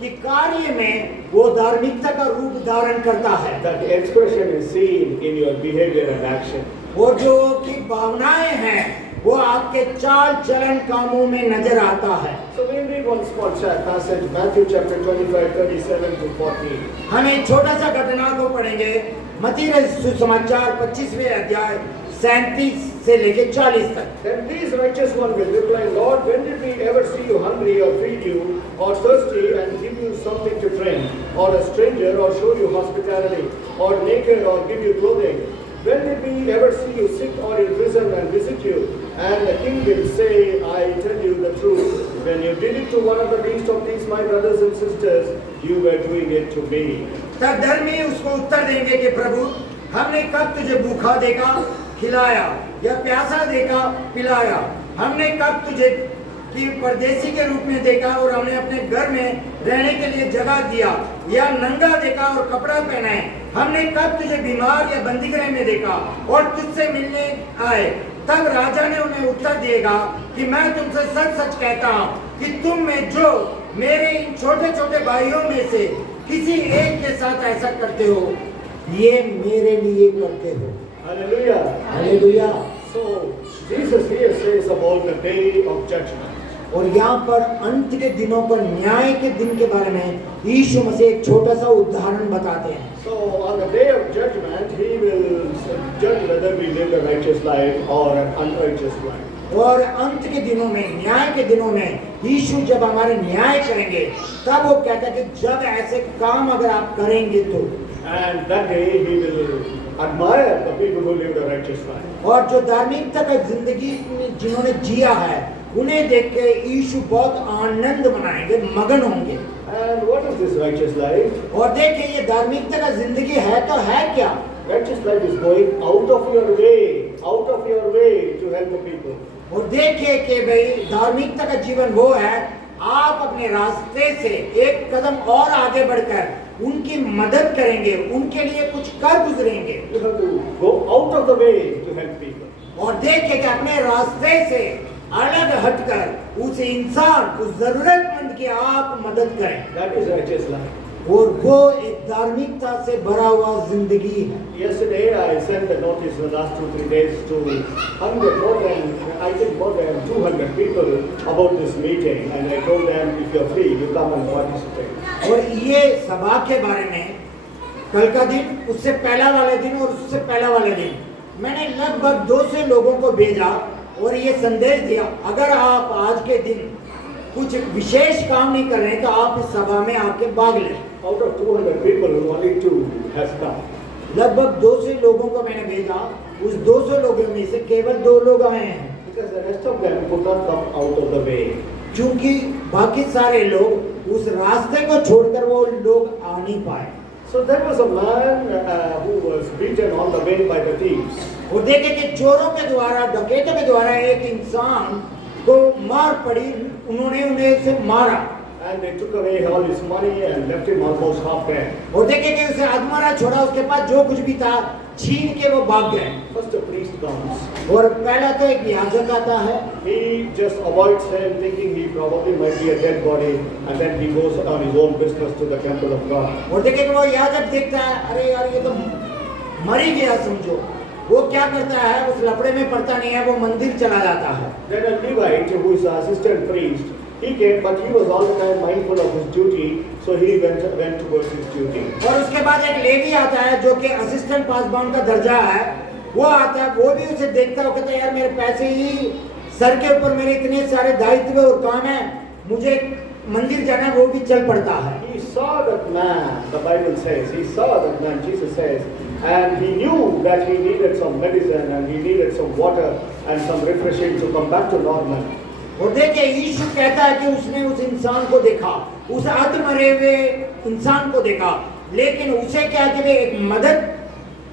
कि कार्य में वो धार्मिकता का रूप धारण करता है। That expression is seen in your behavior and action. वो जो कि भावनाएं हैं वो आपके चाल चलन कामों में नजर आता है। So we read one small passage, Matthew chapter 25, 37 to 40. हम एक छोटा सा घटना को पढ़ेंगे, मत्ती सुसमाचार 25वें अध्याय 37 से लेके 40 तक। Then these righteous one will reply, Lord, when did we ever see you hungry or feed you, or thirsty and give you something to drink, or a stranger or show you hospitality, or naked or give you clothing? When did we ever see you sick or in prison and visit you? And the king will say, I tell you the truth, when you did it to one of the least of these my brothers and sisters, you were doing it to me. तब धर्मी उसको उत्तर देंगे कि प्रभु, हमने कब तुझे भूखा देखा, खिलाया, या प्यासा देखा, पिलाया? हमने कब तुझे कि परदेसी के रूप में देखा और हमने अपने घर में रहने के लिए जगह दिया, या नंगा देखा और कपड़ा पहनाए? हमने कब तुझे बीमार या बंदीगृह में देखा और तुझसे मिलने आए? तब राजा ने उन्हें उत्तर देगा कि मैं तुमसे सच सच कहता हूँ कि तुम में जो मेरे इन छोटे छोटे भाइयों में से किसी एक के साथ ऐसा करते हो, ये मेरे लिए करते हो। Hallelujah. Hallelujah. So Jesus here says about the day of judgment. और यहाँ पर अंत के दिनों पर, न्याय के दिन के बारे में यीशु मसीह एक छोटा सा उदाहरण बताते हैं। So on the day of judgment, he will judge whether we live a righteous life or an unrighteous life. और अंत के दिनों में, न्याय के दिनों में यीशु जब हमारे न्याय करेंगे, तब वो कहता है कि जब ऐसे काम अगर आप करेंगे तो, And that day he will admire the people who live a righteous life. और जो धार्मिकता का जिंदगी में जिन्होंने जिया है, उन्हें देख के यीशु बहुत आनंद मनाएंगे, मगन होंगे। And what is this righteous life? और देखिए ये धार्मिकता का जिंदगी है तो है क्या? Righteous life is going out of your way to help the people. और देखिए कि भाई धार्मिकता का जीवन वो है, आप अपने रास्ते से एक कदम और आगे बढ़कर उनकी मदद करेंगे, उनके लिए कुछ कर गुजरेंगे। You have to go out of the way to help people. और देखिए कि अपने रास्ते से अलग हटकर उस इंसान, उस जरूरतमंद की आप मदद करें। That is righteous life. और वो एक धार्मिकता से भरा हुआ जिंदगी है। Yesterday I sent a notice the last 2-3 days to 200 people about this meeting, and I told them if you're free, you come and participate. और ये सभा के बारे में कल का दिन, उससे पहला वाले दिन और उससे पहला वाले दिन मैंने लगभग 200 लोगों को भेजा और ये संदेश दिया, अगर आप आज के दिन कुछ विशेष काम नहीं कर रहे तो आप इस सभा में आके भाग लें। Out of 200 people, only 2 has come. लगभग 200 लोगों को मैंने भेजा, उस 200 लोगों में से केवल 2 लोग आए हैं, Because the rest of them could not come out of the way. क्योंकि बाकी सारे लोग उस रास्ते को छोड़कर वो लोग आ नहीं पाए। So there was a man who was beaten on the way by the thieves. और देखे कि चोरों के द्वारा, डकैतों के द्वारा एक इंसान को मार पड़ी, उन्होंने उन्हें उसे मारा। And they took away all his money and left him almost half dead. और देखे कि उसे आत्मारा छोड़ा, उसके पास जो कुछ भी था छीन के वो भाग गए। First a priest comes. और पहला तो एक याजक आता है, He just avoids him, thinking he probably might be a dead body, and then he goes on his own business to the temple of God. और देखे कि वो याजक देखता है, अरे यार ये तो मर ही गया समझो। वो क्या करता है, उस लफड़े में पड़ता नहीं है, वो मंदिर चला जाता है। Then a Levite, who is an assistant priest, he came, but he was all the time mindful of his duty, so he went towards his duty. और उसके बाद एक लेवी आता है जो कि असिस्टेंट पासबान का दर्जा है, वो आता है, वो भी उसे देखता है, वो कहता है यार मेरे पैसे ही सर के ऊपर, मेरे इतने सारे दायित्व और काम है, मुझे मंदिर जाना है, वो भी चल पड़ता है। He saw that man, the Bible says, he saw that man, Jesus says, and he knew that he needed some medicine and he needed some water and some refreshing to come back to normal. और देखिए यीशु कहता है कि उसने उस इंसान को देखा, उस आध मरे हुए इंसान को देखा, लेकिन उसे क्या कि एक मदद,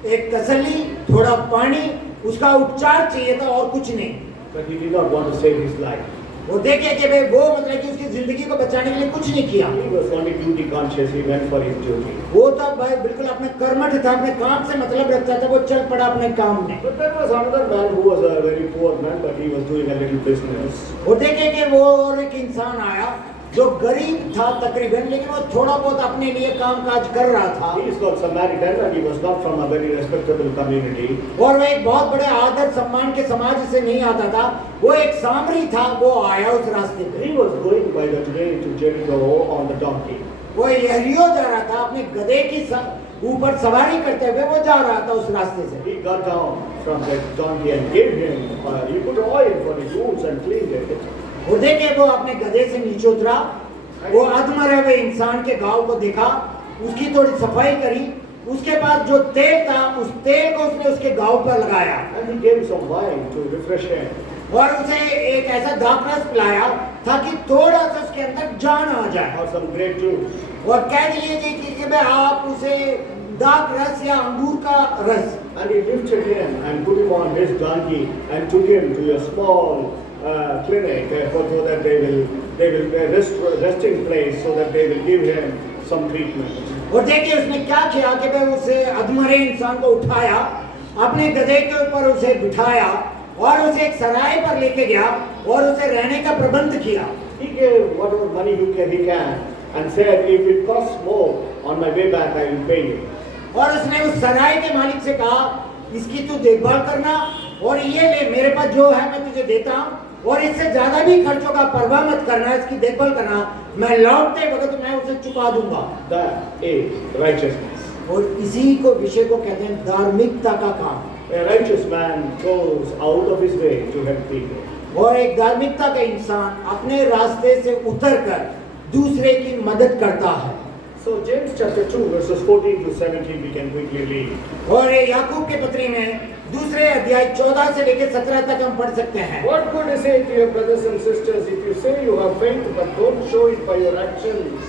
एक तसल्ली, थोड़ा पानी, उसका उपचार चाहिए था और कुछ नहीं। But he did not want to save his life. वो देखिए कि भाई वो मतलब कि उसकी जिंदगी को बचाने के लिए कुछ नहीं किया। He was only duty conscious, he went for his duty. वो तो भाई बिल्कुल अपने कर्मठ था, अपने काम से मतलब रखता था, वो चल पड़ा अपने काम में। But there was another man who was a very poor man, but he was doing a little business. वो देखे कि वो और एक इंसान आया जो गरीब था तकरीबन, लेकिन वो थोड़ा बहुत अपने लिए काम काज कर रहा था। He is called Samaritan and he was not from a very respectable community. और वो एक बहुत बड़े आदर सम्मान के समाज से नहीं आता था, वो एक सामरी था, वो आया उस रास्ते पे। He was going by the way to Jericho on the donkey. वो यरीहो जा रहा था, अपने गधे की ऊपर सवारी करते हुए वो जा रहा था उस रास्ते से। He got down from that donkey and gave him, he put oil for his wounds and cleaned it. वो देखे वो अपने गधे से नीचे उतरा, वो अधमरे हुए इंसान के घाव को देखा, उसकी थोड़ी सफाई करी, उसके बाद जो तेल था उस तेल को उसने उसके घाव पर लगाया। And he gave some wine to refresh him. और उसे एक ऐसा दाखरस पिलाया ताकि थोड़ा सा उसके अंदर जान आ जाए। Or some grape juice. और कह दीजिए कि भाई आप उसे दाख रस या अंगूर का रस। And he lifted him and put him on his donkey and took him to a small clinic so that they will resting place so that they will give him some treatment. और देखिए उसने क्या किया कि वह उसे अधमरे इंसान को उठाया, अपने गधे के ऊपर उसे बिठाया और उसे एक सराय पर लेके गया और उसे रहने का प्रबंध किया। He gave whatever money he can and said, if it costs more on my way back, I will pay you. और उसने उस सराय के मालिक से कहा, इसकी तू देखभाल करना और ये ले, मेरे पास जो है मैं तुझे देता हूँ और इससे ज्यादा भी खर्चों का परवाह मत करना, इसकी देखभाल करना, मैं लौटते वक्त मैं उसे चुका दूंगा। That is righteousness. और इसी को विषय को कहते हैं धार्मिकता का काम। A righteous man goes out of his way to help people. और एक धार्मिकता का इंसान अपने रास्ते से उतरकर दूसरे की मदद करता है। So James chapter 2 verses 14 to 17 we can quickly read. और याकूब के पत्री में दूसरे अध्याय 14 से लेकर 17 तक हम पढ़ सकते हैं। What good is it to your brothers and sisters if you say you have faith but don't show it by your actions?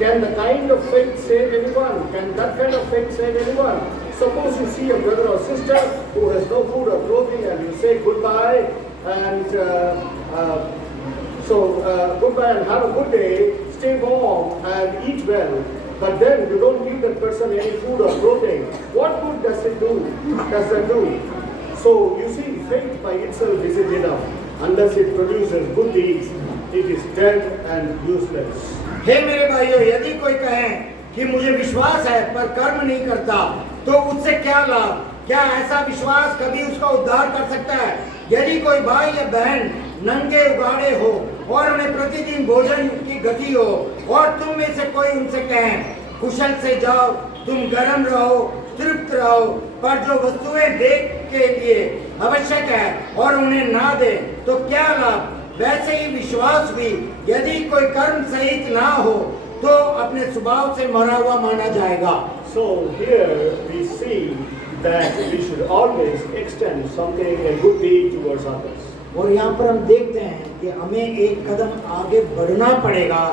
Can the kind of faith save anyone? Can that kind of faith save anyone? Suppose you see a brother or sister who has no food or clothing and you say goodbye and goodbye and have a good day, stay warm and eat well. But then you don't give that person any food or clothing. What good does that do? So you see, faith by itself isn't enough. Unless it produces good deeds, it is dead and useless. हे मेरे भाइयों, यदि कोई कहे कि मुझे विश्वास है पर कर्म नहीं करता, तो उससे क्या लाभ? क्या ऐसा विश्वास कभी उसका उद्धार कर सकता है? यदि कोई भाई या बहन नंगे उगाड़े हो और उन्हें प्रतिदिन भोजन की गति हो और तुम में से कोई उनसे कहे कुशल से जाओ, तुम गर्म रहो, तृप्त रहो, पर जो वस्तुएं देख के लिए आवश्यक है और उन्हें ना दे, तो क्या लाभ? वैसे ही विश्वास भी यदि कोई कर्म सहित ना हो तो अपने स्वभाव से मरा हुआ माना जाएगा। So here we see that we should always extend something, a good deed towards others. और यहाँ पर हम देखते हैं कि हमें एक कदम आगे बढ़ना पड़ेगा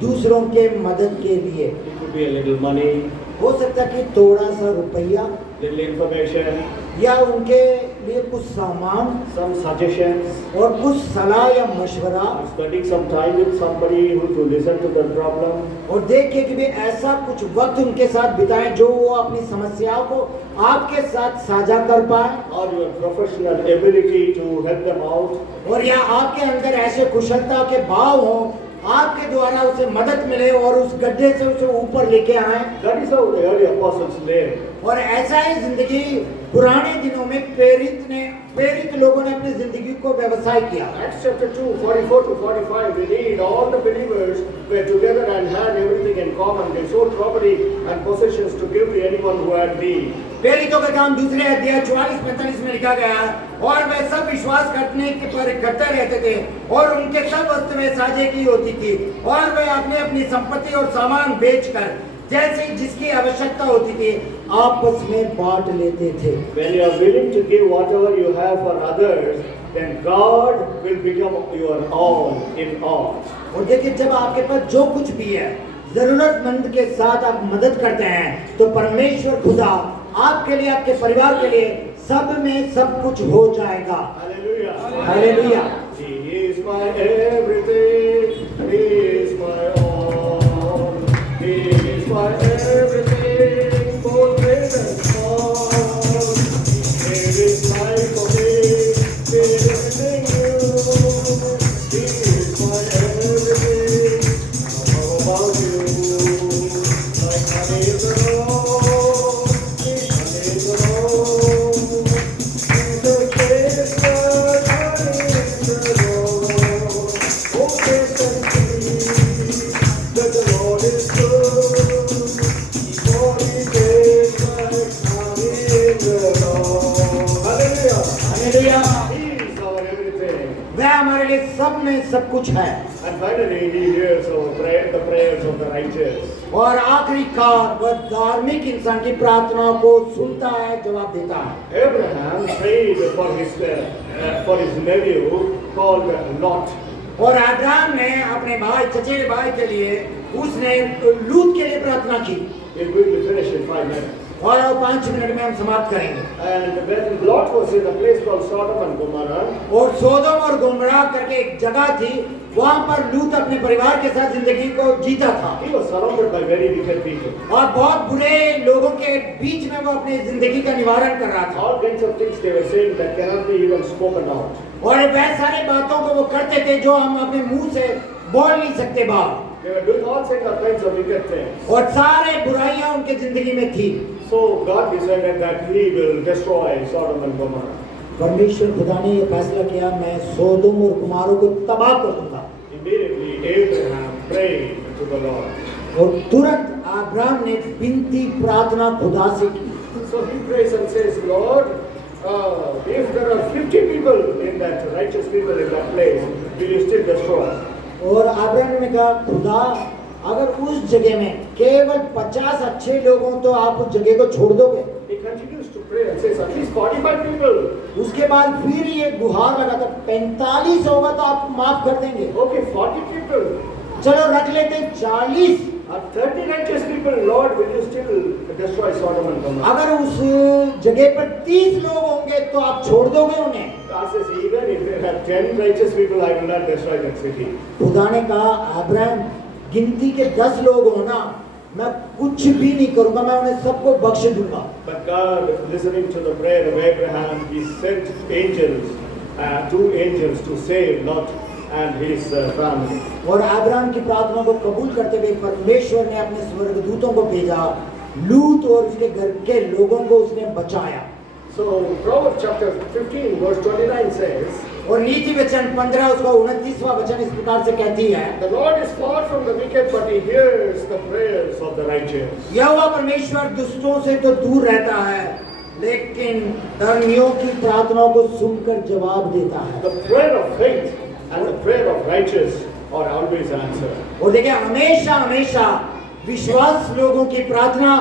दूसरों के मदद के लिए। It could be a little money, हो सकता है कि थोड़ा सा रुपया little information, या उनके लिए कुछ सामान some suggestions, और कुछ सलाह या मशवरा, spending some time with somebody who to listen to their problem. और देखिए कि वे ऐसा कुछ वक्त उनके साथ बिताएं जो वो अपनी समस्याओं को आपके साथ साझा कर पाए, Or your professional ability to help them out. और या आपके अंदर ऐसे कुशलता के भाव हो आपके द्वारा उसे मदद मिले और उस गड्ढे से उसे ऊपर लेके आए। That is how the early apostles lived. और ऐसा ही जिंदगी पुराने दिनों में प्रेरित लोगों ने अपनी जिंदगी को व्यवसाय किया। Acts chapter 2, 44 to 45, we read all the believers were together and had everything in common. They sold property and possessions to give to anyone who had need. प्रेरितों का काम दूसरे अध्याय 44-45 में लिखा गया और वे सब विश्वास करने के पर इकट्ठे रहते थे और उनके सब वस्तुएं साझे की होती थी और वे अपने अपनी संपत्ति और सामान बेचकर जैसे जिसकी आवश्यकता होती थी आपस में बांट लेते थे। When you are willing to give whatever you have for others, then God will become your all in all. और देखिए जब आपके पास जो कुछ भी है जरूरतमंद के साथ आप मदद करते हैं तो परमेश्वर खुदा आपके लिए आपके परिवार के लिए सब में सब कुछ हो जाएगा। Hallelujah. Hallelujah. He is my everything. He is my all. He is my everything. Both great and small. He is life for me. He is everything new. He is my everything. How about you? Like honey in the road. Honey in the road. Jesus is like honey in the road. Oh, taste and see that the Lord is good. For He tastes like honey in the road. Hallelujah. Hallelujah. He is our everything. वह हमारे लिए सब में सब कुछ है। And finally, He hears our prayer, the prayers of the righteous. और आखिरी कार वह धार्मिक इंसान की प्रार्थनाओं को सुनता है, जवाब देता है। Abraham prayed for his nephew called Lot. और अब्राहम ने अपने भाई चचेरे भाई के लिए उसने लूत के लिए प्रार्थना की। We're going to finish in 5 minutes. और 5 मिनट में हम समाप्त करेंगे। And when Lot was in a place called Sodom and Gomorrah, और सोदोम और गोमरा करके एक जगह थी, वहां पर लूत अपने परिवार के साथ जिंदगी को जीता था he was surrounded by very wicked people. और बहुत बुरे लोगों के बीच में वो अपनी जिंदगी का निवारण कर रहा था All kinds of things they were saying that cannot be even spoken out. और वह सारी बातों को वो करते थे जो हम अपने मुंह से बोल नहीं सकते बात, They were doing all kinds of wicked things. और सारे बुराइयां उनके जिंदगी में थी। So God decided that He will destroy Sodom and Gomorrah. परमेश्वर खुदा ने ये फैसला किया, मैं सोदोम और कुमारों को तबाह कर दूंगा। Immediately Abraham prayed to the Lord. और तुरंत अब्राहम ने विनती प्रार्थना खुदा से की। So he prays and says, Lord, if there are 50 people in that, righteous people in that place, will you still destroy? और अब्राहम ने कहा, खुदा अगर उस जगह में केवल 50 अच्छे लोग हों तो आप उस जगह को छोड़ दोगे? He continues to pray and says, at least 45 people. उसके बाद फिर ये गुहार लगा था, 45 होगा तो आप माफ कर देंगे। Okay, 40 people. चलो रख लेते हैं 40। At 30 righteous people, Lord, will you still destroy Sodom and Gomorrah? अगर उस जगह पर 30 लोग होंगे तो आप छोड़ दोगे उन्हें? God says, even if there are 10 righteous people, I will not destroy that city. खुदा ने कहा, अब्राहम गिनती के 10 लोग हो ना, मैं कुछ भी नहीं करूंगा, मैं उन्हें सबको बख्श दूंगा। But God, listening to the prayer of Abraham, He sent angels, 2 angels to save Lot and his family. और अब्राहम की प्रार्थना को कबूल करते हुए परमेश्वर ने अपने स्वर्गदूतों को भेजा, लूत और उसके घर के लोगों को उसने बचाया। So Proverbs chapter 15 verse 29 says, और नीति वचन 15 उसका 29वां वचन इस प्रकार से कहती है, the Lord is far from the wicked, but He hears the prayers of the righteous. यहोवा परमेश्वर दुष्टों से तो दूर रहता है, लेकिन धर्मियों की प्रार्थनाओं को सुनकर जवाब देता है। The prayer of faith and the prayer of righteous are always answered. और देखिए, हमेशा हमेशा विश्वास लोगों की प्रार्थना,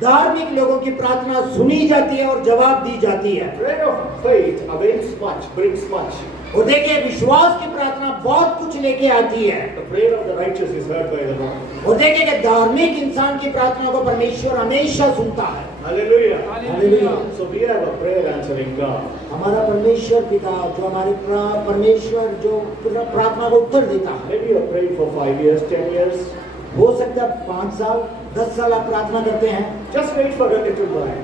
धार्मिक लोगों की प्रार्थना सुनी जाती है और जवाब दी जाती है। Prayer of faith avails much, brings much. और देखिए, विश्वास की प्रार्थना बहुत कुछ लेके आती है। The prayer of the righteous is heard by the Lord. और देखिए कि धार्मिक इंसान की प्रार्थना को परमेश्वर हमेशा सुनता है। Hallelujah. Hallelujah. So we have a prayer answering God. हमारा परमेश्वर पिता जो हमारे परमेश्वर जो प्रार्थना को उत्तर देता है। Maybe you have prayed for 5 years, 10 years. हो सकता है 5 साल 10 साल आप प्रार्थना करते हैं, Just wait for a little while.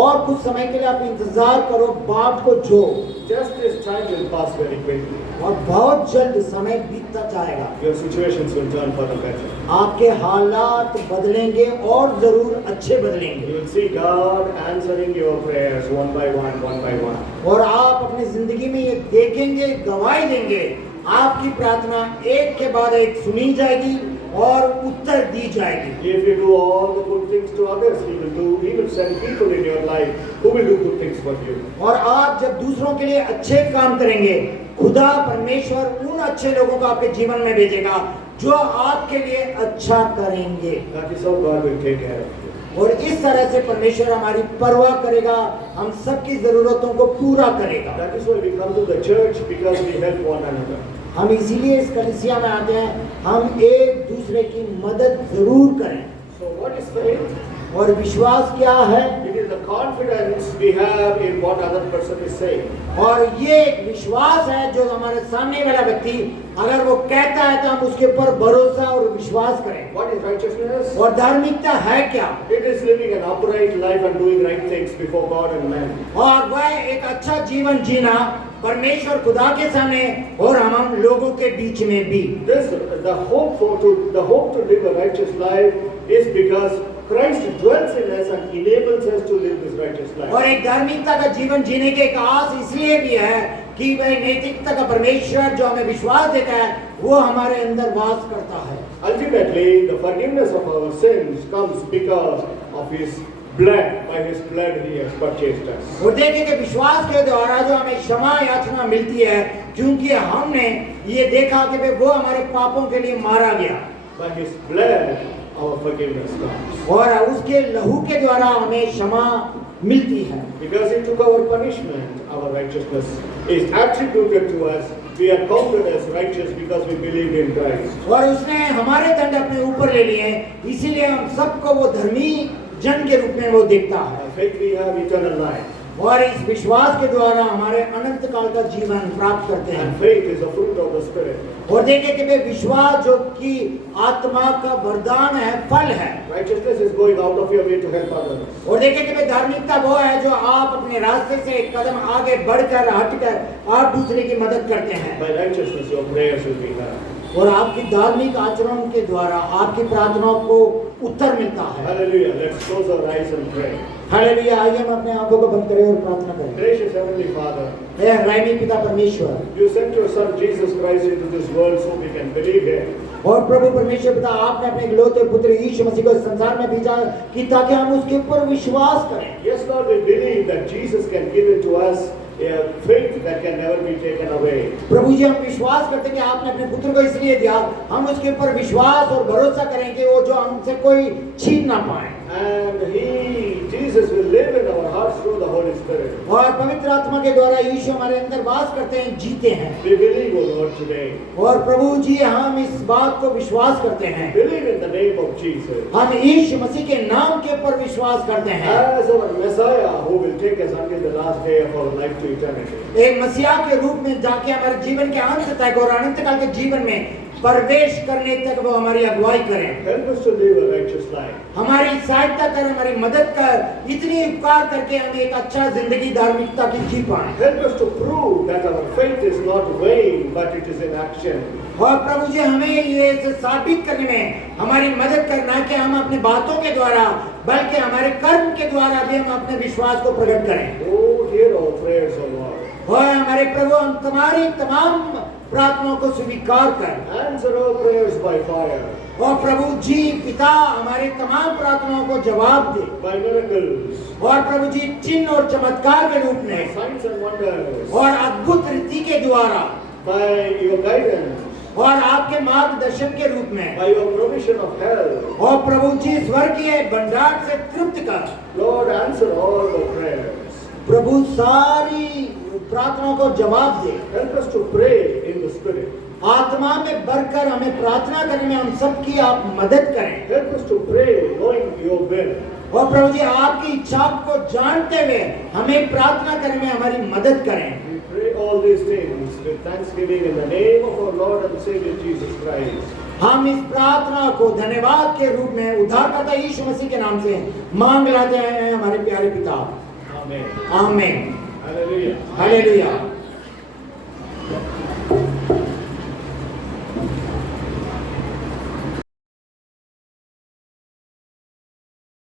और कुछ समय के लिए आप इंतजार करो, बात को जो, Just this time will pass very quickly. और बहुत जल्द समय बीतता जाएगा। Your situations will turn for the better. आपके हालात बदलेंगे और जरूर अच्छे You बदलेंगे, will see God answering your prayers one by one, one by one. और आप अपनी जिंदगी में ये देखेंगे, गवाही देंगे, आपकी प्रार्थना एक के बाद एक सुनी जाएगी और उत्तर दी जाएगी। If you do all the good things to others, He will send people in your life who will do good things for you. और आप जब दूसरों के लिए अच्छे काम करेंगे, खुदा परमेश्वर उन अच्छे लोगों को आपके जीवन में भेजेगा जो आपके लिए अच्छा करेंगे। That is how God will take care of you. और इस तरह से परमेश्वर हमारी परवाह करेगा, हम सबकी जरूरतों को पूरा करेगा। That is why we come to the church, because we help one another. हम इसीलिए इस कलीसिया में आते हैं, हम एक दूसरे की मदद जरूर करें। So what is faith? और विश्वास क्या है? It is the confidence we have in what other person is saying. और ये एक विश्वास है जो हमारे सामने वाला व्यक्ति अगर वो कहता है तो हम उसके ऊपर भरोसा और विश्वास करें। What is righteousness? और धार्मिकता है क्या? It is living an upright life and doing right things before God and man. और वह एक अच्छा जीवन जीना परमेश्वर खुदा के सामने और हम लोगों के बीच में भी। This the hope to live a righteous life is because Christ dwells in us and enables us to live this righteous life. और एक धार्मिकता का जीवन जीने के एक आस इसलिए भी है कि वह नैतिकता का परमेश्वर जो हमें विश्वास देता है वो हमारे अंदर वास करता है। Ultimately, the forgiveness of our sins comes because of His blood. By His blood, He has purchased us. और देखिए कि विश्वास के द्वारा जो हमें क्षमा याचना मिलती है, क्योंकि हमने ये देखा कि वो हमारे पापों के लिए मारा गया। By His blood, our forgiveness comes. और उसके लहू के द्वारा हमें क्षमा मिलती है। Because He took our punishment, our righteousness is attributed to us. We are counted as righteous because we believed in Christ. और उसने हमारे दंड अपने ऊपर ले लिए, इसीलिए हम सबको वो धर्मी जन के रूप में वो देखता है। By faith we have eternal life. और इस विश्वास के द्वारा हमारे अनंत काल का जीवन प्राप्त करते हैं। And faith is a fruit of the Spirit. और देखें कि वे विश्वास जो कि आत्मा का वरदान है, फल है। Righteousness is going out of your way to help others. और देखें कि वे धार्मिकता वो है जो आप अपने रास्ते से एक कदम आगे बढ़कर हटकर आप दूसरे की मदद करते हैं। By righteousness your prayers will be heard. और आपकी धार्मिक आचरण के द्वारा आपकी प्रार्थनाओं को उत्तर मिलता है। Hallelujah. Let's close our eyes and pray. Hallelujah. आइए हम अपने आंखों को बंद करें और प्रार्थना करें। Gracious Heavenly Father, हे हृदयी पिता परमेश्वर, you sent your Son Jesus Christ into this world so we can believe Him. और प्रभु परमेश्वर पिता, आपने अपने इकलौते पुत्र यीशु मसीह को इस संसार में भेजा कि ताकि हम उसके ऊपर विश्वास करें। Yes, Lord, we believe that Jesus can give it to us a faith that can never be taken away. प्रभु जी, हम विश्वास करते हैं कि आपने अपने पुत्र को इसलिए दिया, हम उसके ऊपर विश्वास और भरोसा करें कि वो जो हमसे कोई छीन ना पाए। And Jesus will live in our hearts through the Holy Spirit. और पवित्र आत्मा के द्वारा यीशु हमारे अंदर वास करते हैं, जीते हैं। We believe, O Lord, today. और प्रभु जी, हम इस बात को विश्वास करते हैं। Believe in the name of Jesus. हम यीशु मसीह के नाम के ऊपर विश्वास करते हैं। As our Messiah who will take us until the last day of our life to eternity. एक मसीहा के रूप में जाके हमारे जीवन के अंत तक और अनंत काल के जीवन में प्रवेश करने तक वो हमारी अगुवाई करें। Help us to live a righteous life. हमारी सहायता कर, हमारी मदद कर, इतनी उपकार करके हम एक अच्छा जिंदगी धार्मिकता की जी पाएं। Help us to prove that our faith is not vain, but it is in action. और प्रभु जी, हमें ये साबित करने में हमारी मदद करना कि हम अपने बातों के द्वारा बल्कि हमारे कर्म के द्वारा भी हम अपने विश्वास को प्रकट करें। Oh, hear our prayers, O Lord. और हमारे प्रभु, हम तुम्हारी तमाम प्रार्थनाओं को स्वीकार कर। Answer our prayers by fire, और प्रभु जी पिता, हमारे तमाम प्रार्थनाओं को जवाब दे। by miracles, और प्रभु जी, चिन्ह और चमत्कार के रूप by में signs and wonders, और अद्भुत रीति के द्वारा by your guidance, और आपके मार्गदर्शन के रूप में by your provision of health. और प्रभु जी, स्वर्गीय भंडार से तृप्त कर। Lord, answer all our prayers. प्रभु सारी प्रार्थनाओं को जवाब दे। Help us to pray in the Spirit. आत्मा में बढ़कर हमें प्रार्थना करने में हम सबकी आप मदद करें। Help us to pray knowing your will. और प्रभु जी, आपकी इच्छा को जानते हुए हमें प्रार्थना करने में हमारी मदद करें। We pray all these things with thanksgiving in the name of our Lord and Savior Jesus Christ. हम इस प्रार्थना को धन्यवाद के रूप में उद्धारकर्ता यीशु मसीह के नाम से मांग लाते हैं हमारे प्यारे पिता। Amen. आमीन। Hallelujah. हालेलुया।